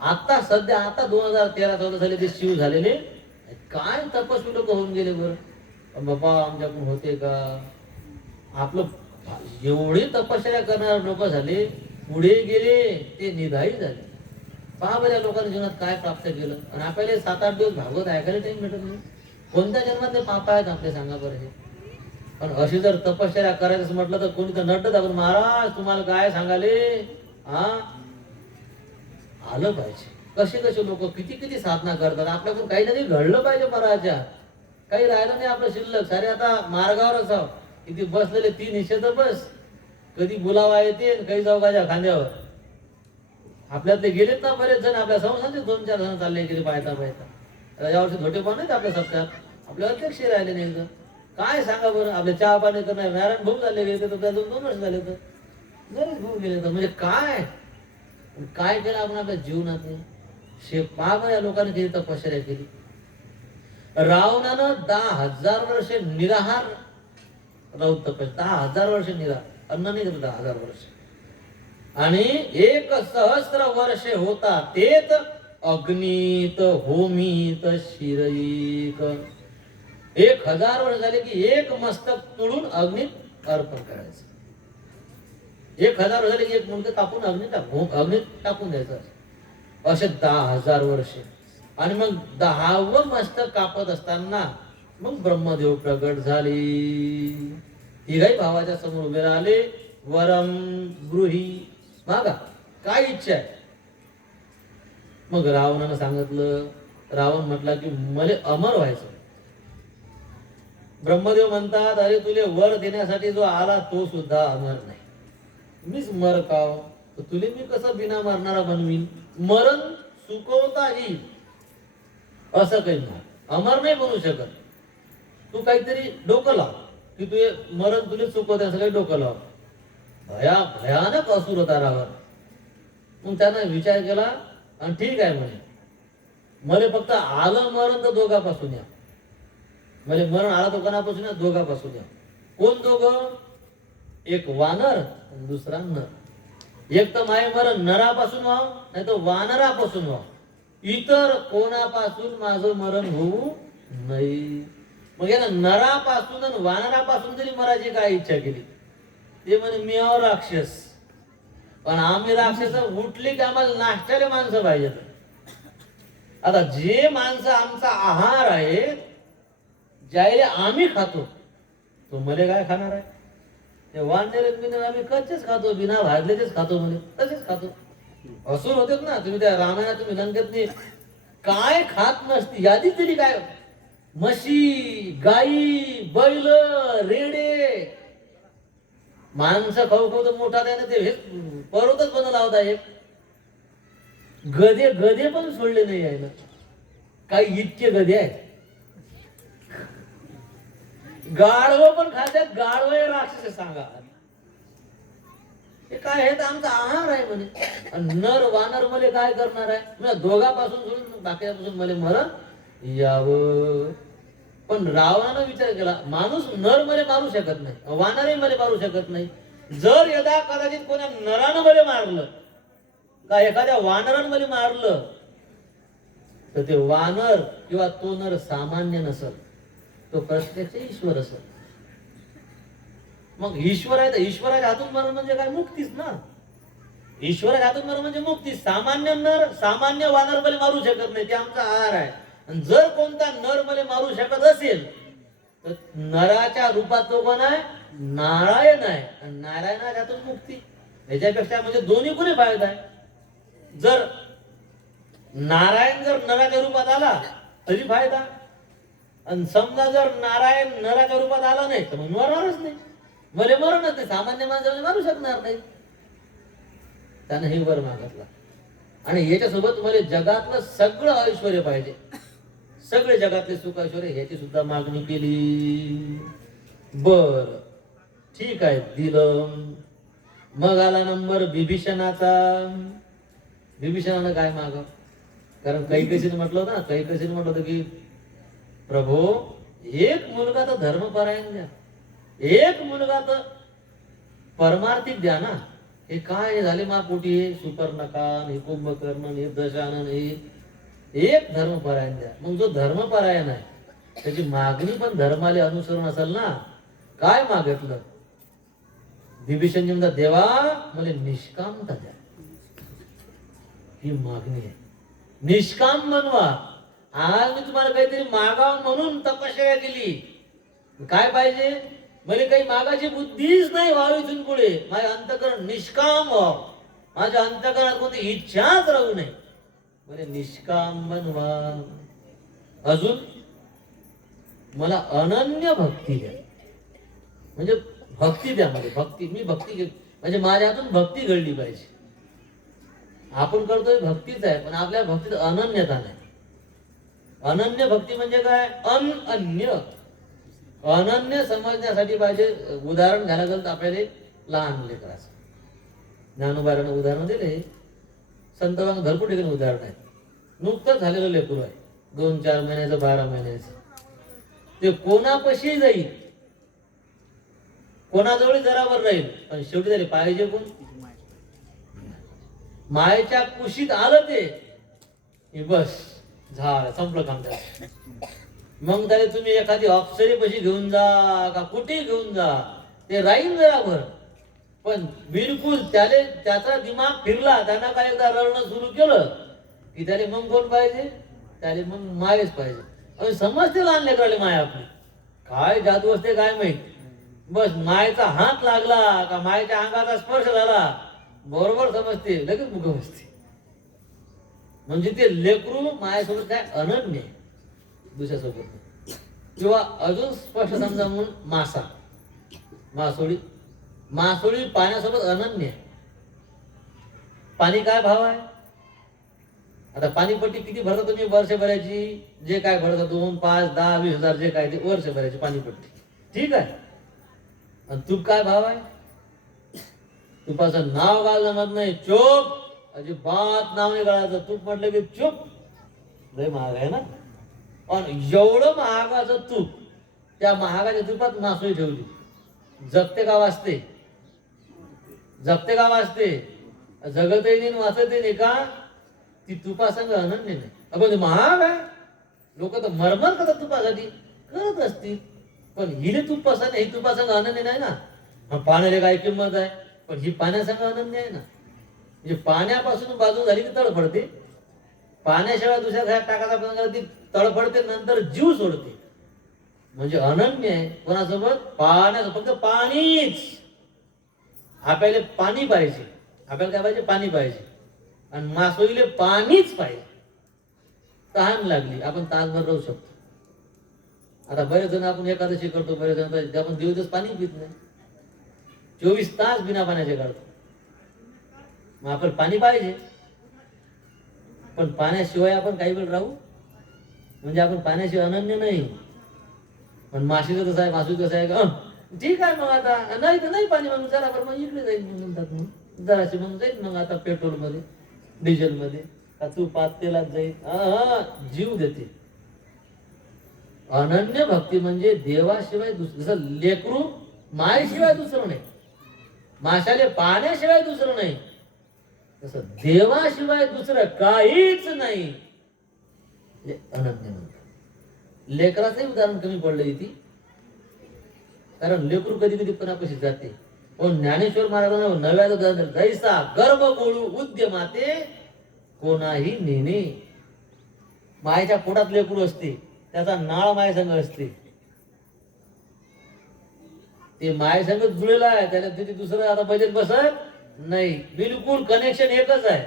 आता सध्या 2013-14 झाले ते शिव झालेले. काय तपस्वी लोक होऊन गेले बरं. बाबा आमच्याकडून होते का? आपलं एवढी तपश्चर्या करणारे लोक झाले, पुढे गेले ते निधाई झाले. पहा बऱ्या लोकांनी जीवनात काय प्राप्त केलं. आणि आपल्याला 7-8 दिवस भागवत ऐकायला टाइम भेटत नाही. कोणत्या जन्मातले पाप आहेत आपले सांगा बरं हे. पण अशी जर तपश्चर्या करायचं म्हटलं तर कोणी तर नड्ड दाखवून, महाराज तुम्हाला काय सांगाले, आलं पाहिजे. कसे लोक किती साधना करतात. आपल्याकडून काही ना काही घडलं पाहिजे. पराच्या काही राहिलं नाही आपलं शिल्लक. सारे आता मार्गावर असावं. इथे बसलेले 3 हिस्से तर बस. कधी बोलावा येते, काही जाऊ गाच्या खांद्यावर. आपल्यातले गेलेत ना बरेच जण. आपल्या संस्थांचे 2-4 जण चालले गेले पाहता. यावर्षी धोटे पण नाहीत आपल्या सप्त्यात. आपल्या अध्यक्ष राहिले नाही. काय सांगा बरं. आपले चहा पाणी करणार नारायण भाऊ झाले गेले तर 2 वर्ष झाले तर बरेच भाऊ गेले तर. म्हणजे काय केलं आपण आपल्या जीवनात. पाप या लोकांनी केली तपश्चर्या केली. रावणानं 10,000 वर्ष निराहार राहून तपश्चर्या. 10,000 वर्ष निराहार, अन्न नाही घेतलं 10,000 वर्ष. आणि 1,000 वर्षे होता तेत अग्नीत होमीत शिरईत. 1,000 वर्ष झाले की 1 मस्तक तोडून अग्नीत अर्पण करायचं. 1,000 वर्ष झाले की 1 मुंडकं कापून अग्नीत टाकून द्यायचं. असे 10,000 वर्षे. आणि मग 10वं मस्तक कापत असताना मग ब्रह्मदेव प्रगट झाले. तिघाही भावाच्या समोर उभे राहिले. वरम गृही, मागा काय इच्छा आहे. मग रावणानं सांगितलं. रावण म्हटला की मला अमर व्हायचं. ब्रह्मदेव म्हणतात, अरे तुले वर देण्यासाठी जो आला तो सुद्धा अमर नाही. मीच मर काव, तुले मी कसं बिना मरणारा बनवीन. मरण चुकवता येईल असं काही नाही. अमर नाही बनू शकत. तू काहीतरी डोकं लाव की तू मरण तुला चुकवते असं काही डोकं लाव. भयानक असुर होता रावण. मग त्यानं विचार केला आणि ठीक आहे म्हणे, मला फक्त आलं मरण तर दोघापासून या. मला मरण आलं तर कोणापासून या? दोघापासून या. कोण दोघं? एक वानर आणि दुसरा नर. एक तर माय मरण नरापासून व्हावं, नाही तर वानरापासून व्हावं. इतर कोणापासून माझं मरण होऊ नाही. मग यानं नरापासून आणि वानरापासून जरी मराची काय इच्छा केली, ते म्हणे मी आहो राक्षस, पण आम्ही राक्षस उठली की आम्हाला नाश्त्याला माणसं पाहिजेत. आता जे माणसं आमचा आहार आहे, ज्याले आम्ही खातो, तो मले काय खाणार आहे? ते वानर बिना आम्ही कच्चेच खातो, बिना भाजलेचेच खातो, म्हणे तसेच खातो. असुर होतेच ना. तुम्ही त्या रामायणात तुम्ही लंकेत काय खात नसती यादी तरी काय? म्हशी, गाई, बैल, रेडे. माणसं खाऊ खाऊ तर मोठा त्याने ते हेच पर्वतच बनवला होता एक. गधे गधे पण सोडले नाही आहे ना. काही इतके गधे आहेत. गाढव पण खात्यात. गाढव हे राक्षस सांगा. हे काय? हे तर आमचा आहार आहे म्हणे. आणि नर वानर मले काय करणार आहे? म्हणजे दोघापासून सोडून बाकीपासून मले मरण यावं. पण रावणानं विचार केला, माणूस नर मले मारू शकत नाही, वानरही मले मारू शकत नाही. जर यदा कदाचित कोणा नरानं मले मारलं का एखाद्या वानरानं मले मारलं, तर ते वानर किंवा तो नर सामान्य नसल, तो प्रत्यक्ष ईश्वर असेल. मग ईश्वर आहे तर ईश्वराच्या हातून मरण म्हणजे काय? मुक्तीच ना. ईश्वराच्या हातून मरण म्हणजे मुक्ती. सामान्य नर सामान्य वानर मले मारू शकत नाही, ते आमचा आहार आहे. आणि जर कोणता नर मले मारू शकत असेल, तर नराच्या रूपात तो कोण आहे? नारायण आहे. आणि नारायणाच्या हातून मुक्ती. याच्यापेक्षा म्हणजे दोन्ही कोणी फायदा आहे. जर नारायण जर नराच्या रूपात आला तरी फायदा, आणि समजा जर नारायण नराच्या रूपात आला नाही तर मग मरणारच नाही. मले मरणच नाही. सामान्य माणसाला मारू शकणार नाही. त्यानं हे वर मागितला. आणि याच्यासोबत मला जगातलं सगळं ऐश्वर पाहिजे, सगळे जगातले सुख ऐश्वर, याची सुद्धा मागणी केली. बर ठीक आहे, दिलं. मग आला नंबर बिभीषणाचा. बिभीषणानं काय माग? कारण कैकसीने म्हटलं होतं ना, कैकसीने म्हटलं होतं की प्रभो एक मुलगा तर धर्मपरायण द्या, एक मुलगा तर परमार्थिक द्या ना. हे काय झाले मापोटी? हे सुपर्णका, हे कुंभकर्ण, हे दशानन, हे एक धर्मपरायण द्या. मग जो धर्मपरायण आहे त्याची मागणी पण धर्माले अनुसरून असेल ना. काय मागितलं विभीषण? म्हणतात देवा मला निष्कामता द्या, ही मागणी आहे. निष्काम बनवा. आज मी तुम्हाला काहीतरी मागावं म्हणून तपश्चर्या केली. काय पाहिजे? मला काही मागाची बुद्धीच नाही व्हावी. इथून पुढे माझे अंतःकरण निष्काम व्हावं, माझ्या अंतःकरणात कोणती इच्छाच राहू नये. मला निष्काम बनवा. अजून मला अनन्य भक्ती द्या. म्हणजे भक्ती द्या, म्हणजे भक्ती, मी भक्ती म्हणजे माझ्या हातून भक्ती घडली पाहिजे. आपण करतोय भक्तीच आहे, पण आपल्या भक्तीत अनन्यता नाही. अनन्य भक्ती म्हणजे काय? अनन्य. अनन्य समजण्यासाठी पाहिजे. उदाहरण घ्यायला गेलं तर आपल्याला लहान लेकराचं ज्ञानोबारानं उदाहरण दिले. संतांना भरपूर ठिकाणी उदाहरण आहे. नुकतंच झालेलं लेकरू आहे, 2-4 महिन्याचं, 12 महिन्याचं. ते कोणापाशी जाईल, कोणाजवळ जरावर राहील, पण शेवटी तरी पाहिजे कोण? मायेच्या कुशीत आलं ते बस झालं, संपलं काम त्याला. मग त्याला तुम्ही एखादी अप्सरेपाशी घेऊन जा का कुठे घेऊन जा, ते राहील जरावर. पण बिलकुल त्याचा दिमाग फिरला, त्यांना काय एकदा रडणं सुरू केलं की त्याला मग कोण पाहिजे? त्याला मग मायच पाहिजे. समजते लहान लेकराले माय आपली काय जादू असते काय माहित. बस मायेचा हात लागला का, मायेच्या अंगाचा स्पर्श झाला, बरोबर समजते, लगेच मुख बसते. म्हणजे ते लेकरू मायासोबत काय अनन्य आहे, दुसऱ्यासोबत. किंवा अजून स्पष्ट समजा म्हणून मासा, मासोळी पाण्यासोबत अनन्य आहे. पाणी काय भाव आहे? आता पाणीपट्टी किती भरता तुम्ही वर्षभराची? जे काय भरता 2, 5, 10, 20 हजार जे काय ते वर्षभराची पाणीपट्टी, ठीक आहे. आणि तूप काय भाव आहे? तुपाचं नाव घालणं मत नाही, चूप अजिबात नाव नाही घालायचं. तूप म्हटलं की चूप. लय महाग आहे ना. पण एवढं महागाचं तूप, त्या महागाच्या तुपात मासोळी ठेवली, जगते का वाचते? जगते का वाचते? जगतही नाही वाचतही नाही का? ती तुपासंग अनन्य नाही. आपण महाग आहे, लोक तर मरमर करतात तुपासाठी, करत असतील, पण हिले तूप पसंत ही तुपासंग अनन्य नाही ना. पाण्याला काय किंमत आहे, पण ही पाण्यासंग अनन्य आहे ना. म्हणजे पाण्यापासून बाजू झाली की तडफडते, पाण्याशिवाय दुसऱ्या घरात टाकायचा प्रयत्न करते, तडफडते, नंतर जीव सोडते. म्हणजे अनन्य आहे कोणासोबत? पाण्याचं. फक्त पाणीच. आपल्याला पाणी पाहिजे, आपल्याला काय पाहिजे? पाणी पाहिजे. आणि मासोळीले पाणीच पाहिजे. तहान लागली आपण तासभर राहू शकतो. आता बरेच जण आपण एकादशी करतो, बरेच जण आपण दिवस पाणी पित नाही, 24 तास बिना पाण्याचे काढतो. मग आपण पाणी पाहिजे, पण पाण्याशिवाय आपण काही वेळ राहू? म्हणजे आपण पाण्याशिवाय अनन्य नाही. पण माशीचं कसं आहे, मासू कसं आहे का, ठीक आहे मग आता नाही तर नाही पाणी, मग जरा मग इकडे जाईल म्हणतात, मग जराशी मग जाईल मग आता पेट्रोल मध्ये, डिझेल मध्ये, का तू पात तेलात जाईल. जीव देते. अनन्य भक्ती म्हणजे देवाशिवाय दुसरं. जसं लेकरू मायशिवाय दुसरं नाही, माशाले पाण्याशिवाय दुसरं नाही, तसं देवाशिवाय दुसरं काहीच नाही. अनन्य म्हणतात. लेकराचंही उदाहरण कमी पडलं इथे, कारण लेकरू कधी कधी पणापाशी जाते. पण ज्ञानेश्वर महाराजांना नव्याचं उदाहरण, जैसा गर्भ गोळू उद्यमाते कोणाही नेणे. मायेच्या पोटात लेकरू असते, त्याचा नाळ मायसंग असते, ते मायसंगच जुळलेला आहे, त्याला तिथे दुसरं आता बजेट बसत नाही, बिलकुल कनेक्शन एकच आहे.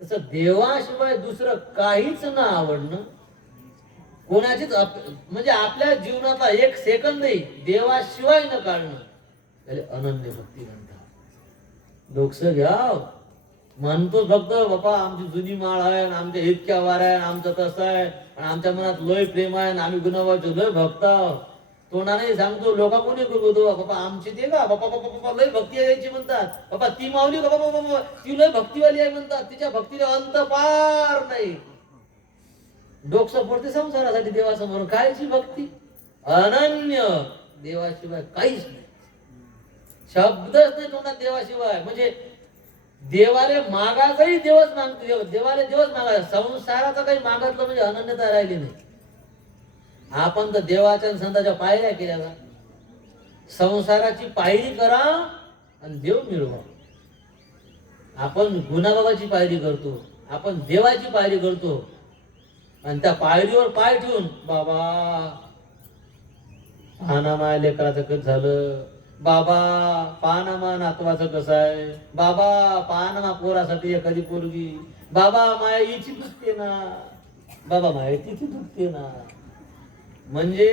तसं देवाशिवाय दुसरं काहीच ना आवडणं, कोणाचीच म्हणजे आपल्या जीवनातला एक सेकंदही देवाशिवाय न काढणं, त्याला अनन्य भक्ती म्हणतात. लोकस घ्या म्हणतो फक्त बाबा आमची जुनी माळ आहे, आमच्या इतक्या वार आहे, आमचं तसं आहे, आणि आमच्या मनात लय प्रेम आहे, आम्ही गुणावाचे लय भक्त आहोत. तोंडाने सांगतो, लोका कोणी करतो बाबा आमची ते का बाबा बाबा बाबा लय भक्ती आहे याची म्हणतात. बाबा ती माऊली बाबा बाबा बाबा ती लय भक्तीवाली आहे म्हणतात. तिच्या भक्तीला अंत पार नाही. डोकसं पडते संसारासाठी देवासमोर. कायची भक्ती? अनन्य, देवाशिवाय काहीच नाही, शब्दच नाही तोंडात देवाशिवाय. म्हणजे देवाले मागायचंही देवच मागतो, देवाले देवच मागायचा. संसाराचं काही मागितलं म्हणजे अनन्यता राहिली नाही. आपण तर देवाच्या संतांच्या पायऱ्या केल्या का? संसाराची पायरी करा आणि देव मिळवा. आपण गुणाबाबाची पायरी करतो, आपण देवाची पायरी करतो, आणि त्या पायरीवर पाय ठेवून बाबा पाना माय लेकराचं कसं झालं, बाबा पाना मा नातवाचं कसं आहे, बाबा पाना पोरासाठी एखादी पोरगी, बाबा माया हिची दुखते ना, बाबा माया तिची दुखते ना. म्हणजे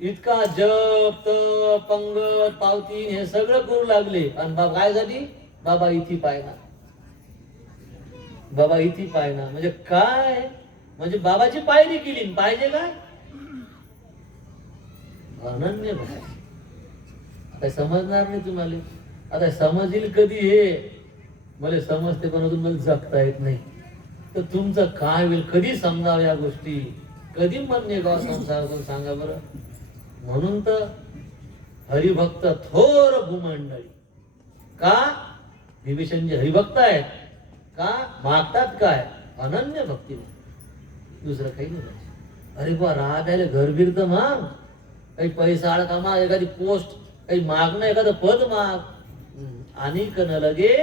इतका जप तप पंगत पावती हे सगळं करू लागले, आणि बाबा काय झाली? बाबा इथे पायना, बाबा इथे पायना. म्हणजे काय? म्हणजे बाबाची पायरी केली, पाहिजे काय? अनन्य भक्ती. आता समजणार नाही तुम्हाला. आता समजेल कधी हे मला समजते, पण अजून मला जगता येत नाही. तर तुमचं काय होईल? कधी समजावं या गोष्टी? कधी म्हणणे गाव संसारातून सांगा बरं. म्हणून तर हरिभक्त थोर भूमंडळी का? विभीषणजी हरिभक्त आहेत का? मागतात काय? अनन्य भक्ती. दुसरं काही नाही. अरे बा राहायला घरबीर तर माग, काही पैसा अडका माग, एखादी पोस्ट काही मागणं, एखादं पद माग. आणिक न लगे,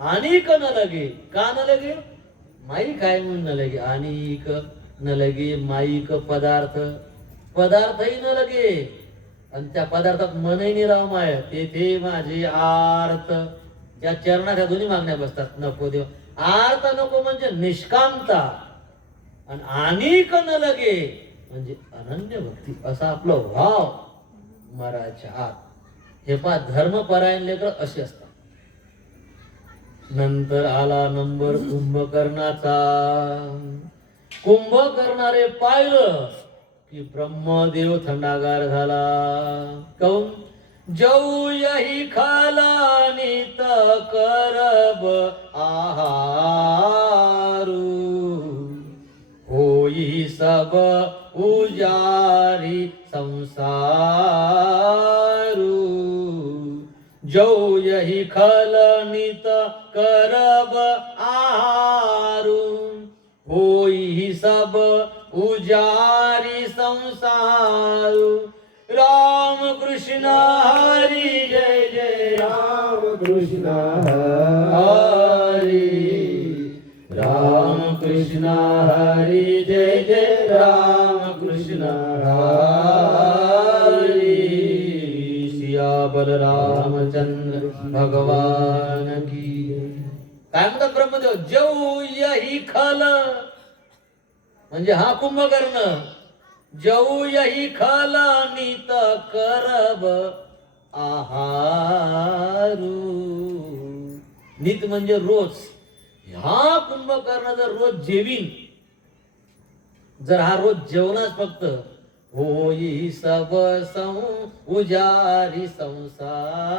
आणिक न लगे. का न लगे? माई काय म्हणून न लगे. आणिक न लगे माईक पदार्थ, पदार्थही न लगे, आणि त्या पदार्थात मनही नाही राव माय. तेथे माझे आर्त, या चरणात ह्या दोन्ही मागण्या बसतात. नको देव, आर्त नको म्हणजे निष्कामता, आणि आणिक न लगे म्हणजे अनन्य भक्ती. असा आपलं भाव मराच्या आत. हे पा धर्मपरायण लेकर असे असतात. नंतर आला नंबर कुंभकर्णाचा. कुंभ करणारे पाहिलं की ब्रह्मदेव थंडागार झाला. काऊन? जाऊ यही खालानित करब आहारू होई सब उजारी संसारू जो यही खलनित करब आहारू होई सब उजारी संसारू राम कृष्ण हरी जय जय राम कृष्ण हरी राम कृष्ण हरी जय जय राम कृष्ण हरी सिया बलरामचंद्र भगवान की काय म्हणतात ब्रह्मदेव जऊ यही खल म्हणजे हा कुंभकर्ण जऊ यही खल नित करब आहारू नित म्हणजे रोज हा कुंभकर्ण जर रोज जेवीन जर हा रोज जेवणाच फक्त होई सब उजारी संसारू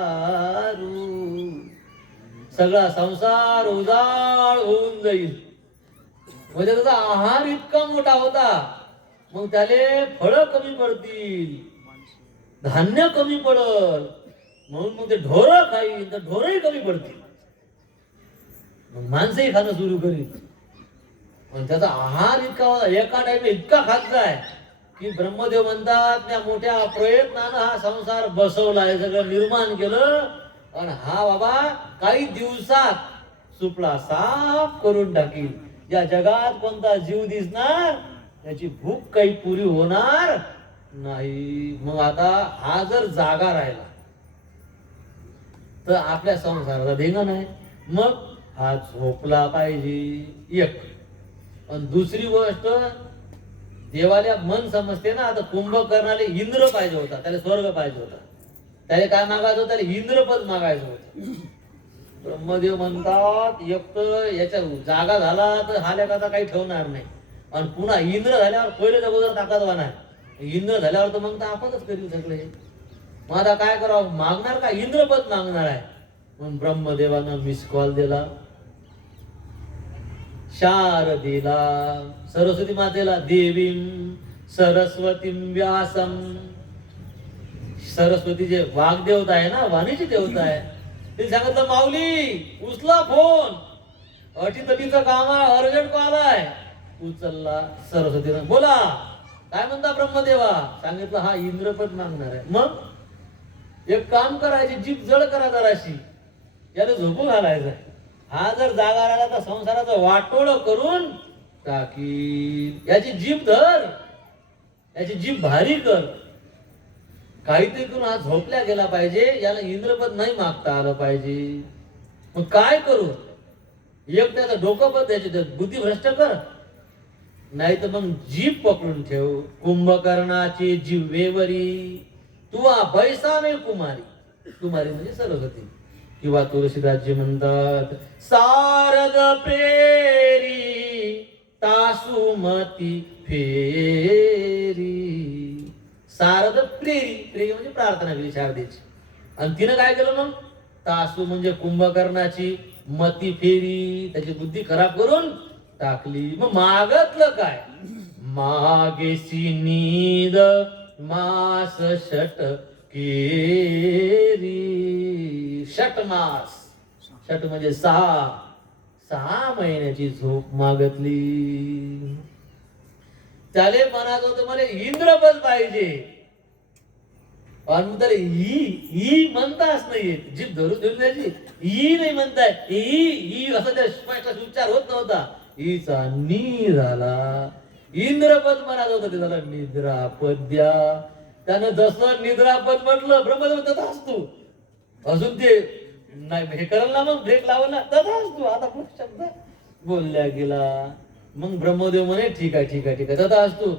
सगळा संसार उजाड होऊन जाईल म्हणजे त्याचा आहार इतका मोठा होता मग त्याले फळं कमी पडतील धान्य कमी पडल म्हणून मग ते ढोरं खाईल तर ढोरही कमी पडतील मग माणसंही खाणं सुरू करीत पण त्याचा आहार इतका होता एका टाइम इतका खात जाय की ब्रह्मदेव म्हणतात त्या मोठ्या प्रयत्नानं हा संसार बसवलाय सगळं निर्माण केलं आणि हा बाबा काही दिवसात सुपला साफ करून टाकील या जगात कोणता जीव दिसणार त्याची भूक काही पुरी होणार नाही मग आता हा जर जागा राहिला तर आपल्या संसाराचा धिंगाणा आहे मग हा झोपला पाहिजे एक आणि दुसरी गोष्ट देवाला मन समजते ना आता कुंभकर्णाला इंद्र पाहिजे होता त्याला स्वर्ग पाहिजे होता त्याला काय मागायचं होतं त्याला इंद्रपद मागायचं होतं ब्रह्मदेव म्हणतात एक तर याच्या जागा झाला तर हा लेखाचा काही ठेवणार नाही आणि पुन्हा इंद्र झाल्यावर पहिले अगोदर ताकदवान आहे इंद्र झाल्यावर तर मग तर आपणच करील सगळे मग आता काय करावं मागणार का इंद्रपद मागणार आहे म्हणून ब्रह्मदेवानं मिस कॉल दिला शारदेला सरस्वती मातेला देवीम सरस्वतीम व्यासम सरस्वती जे वाग्देवता आहे ना वाणीची देवता आहे ते सांगितलं माऊली उचला फोन अटीतटीचं काम आहे अर्जंट कॉल आहे उचलला सरस्वतीनं बोला काय म्हणता ब्रह्मदेवा सांगितलं हा इंद्रपद मागणार आहे मग एक काम करायची जीभ जड करा जराशी याला झोपू घालायचं हा जर जागा राहिला तर संसाराचं वाटोळ करून टाकी याची जीभ धर याची जीभ भारी कर काहीतरी करून हा झोपल्या गेला पाहिजे याला इंद्रपद नाही मागता आलं पाहिजे मग काय करू एक त्याचं डोकं पण त्याची बुद्धी भ्रष्ट कर नाही तर मग जीभ पकडून ठेव कुंभकर्णाची जिव्हेवरी तुवा पैसा नाही कुमारी कुमारी म्हणजे सरस्वती किंवा तुळशीदासजी म्हणतात सारद प्रेरी तासुमती फेरी सारद प्रेरी प्रेरी म्हणजे प्रार्थना केली शारदेची आणि तिनं काय केलं मग तासू म्हणजे कुंभकर्णाची मती फेरी त्याची बुद्धी खराब करून टाकली मग मागतलं काय मागेसी नीद मास षट केरी षट मास षट म्हणजे सहा महिन्याची झोप मागतली त्याले म्हणायचं होतं मला इंद्रपद पाहिजे पण त्याला ही म्हणताच नाही जीभ धरून धरून द्यायची ही नाही म्हणताय ही असं त्या स्पष्ट उच्चार होत नव्हता हीचा नी झाला इंद्रपद म्हणायचं होतं ते झाला निद्रापद द्या त्यानं जसं निद्रापद म्हटलं ब्रह्मदेव तथा असतो अजून ते नाही हे करल ना मग ब्रेक लावल ना तथा असतो आता पुढे शब्द बोलल्या गेला मग ब्रह्मदेव म्हणे ठीक आहे ठीक आहे ठीक आहे तथा असतो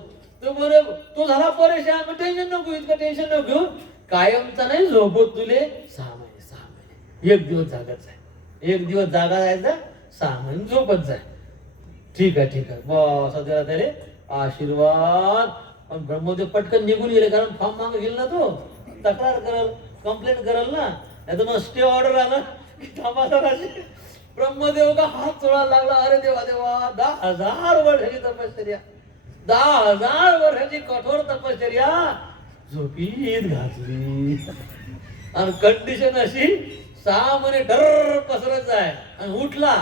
तो बोले तो झाला परेशान टेन्शन नको इतकं टेन्शन नको घेऊ कायमचा नाही झोपत तुले 6 महिने एक दिवस जागाच आहे एक दिवस जागा जायचा 6 महिने झोपत जाय ठीक आहे बस त्याला त्याले आशीर्वाद पण ब्रह्मदेव पटकन निघून गेले कारण फॉर्म मागे गेल ना तो तक्रार करल कंप्लेंट कराल ना, नाही तर मग स्टे ऑर्डर आलं की थांबा जराशी. ब्रह्मदेव का हात चोळायला लागला. अरे देवा देवा, 10,000 वर्षाची तपश्चर्या, 10,000 वर्षाची कठोर तपश्चर्या झोपीत घातली. आणि कंडिशन अशी 6 महिने डर पसरत जाय आणि उठला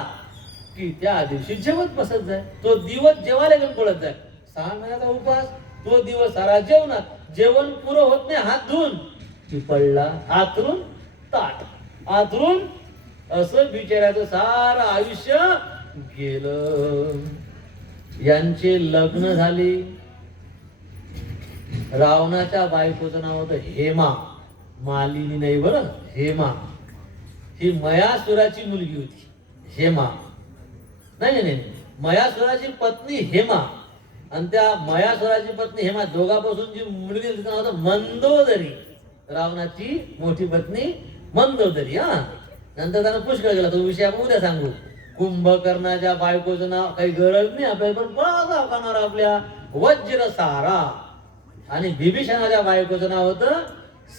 की त्या दिवशी जेवत बसत जाय. तो दिवस जेवायला घेऊन पडत जाय. 6 महिन्याचा उपवास, तो दिवस सारा जेवणात. जेवण पुरं होत नाही, हात धुवून की पडला, आतरून ताट, आतरून. असं बिचाऱ्याचं सारं आयुष्य गेलं. यांचे लग्न झाले. रावणाच्या बायकोचं नाव होतं हेमा. मालिनी नाही बरं, हेमा. ही मयासुराची मुलगी होती, हेमा. नाही नाही नाही, मयासुराची पत्नी हेमा. आणि त्या मयासुराची पत्नी हेमा दोघांपासून जी मुलगी होती नाव होतं मंदोदरी. रावणाची मोठी पत्नी मंदोदरी. हा, नंतर त्यानं पुष्कळ गेला, तो विषय आपण उद्या सांगू. कुंभकर्णाच्या बायकोचं नाव काही गरज नाही आपल्याला, पण बघा खाणार आपल्या, वज्रसारा. आणि बिभीषणाच्या बायकोचं नाव होतं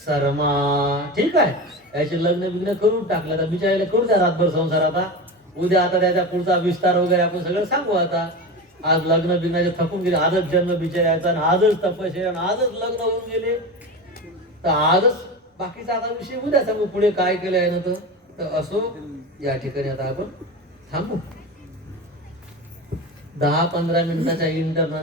सरमा. ठीक आहे, याचे लग्न बिग्न करून टाकलं. आता बिचारायला करू द्या रातभर संसार. आता उद्या आता त्याचा पुढचा विस्तार वगैरे आपण सगळं सांगू. आता आज लग्न बिग्नाचे थकून गेले, आजच जन्म बिचारायचा आणि आजच तपश्चर्या आणि आजच लग्न होऊन गेले. तर आजच बाकीचा आता विषय उद्या सांगू, पुढे काय केलं आहे ना. तर असो, या ठिकाणी आता आपण थांबू. 10-15 मिनिटाच्या इंटरनल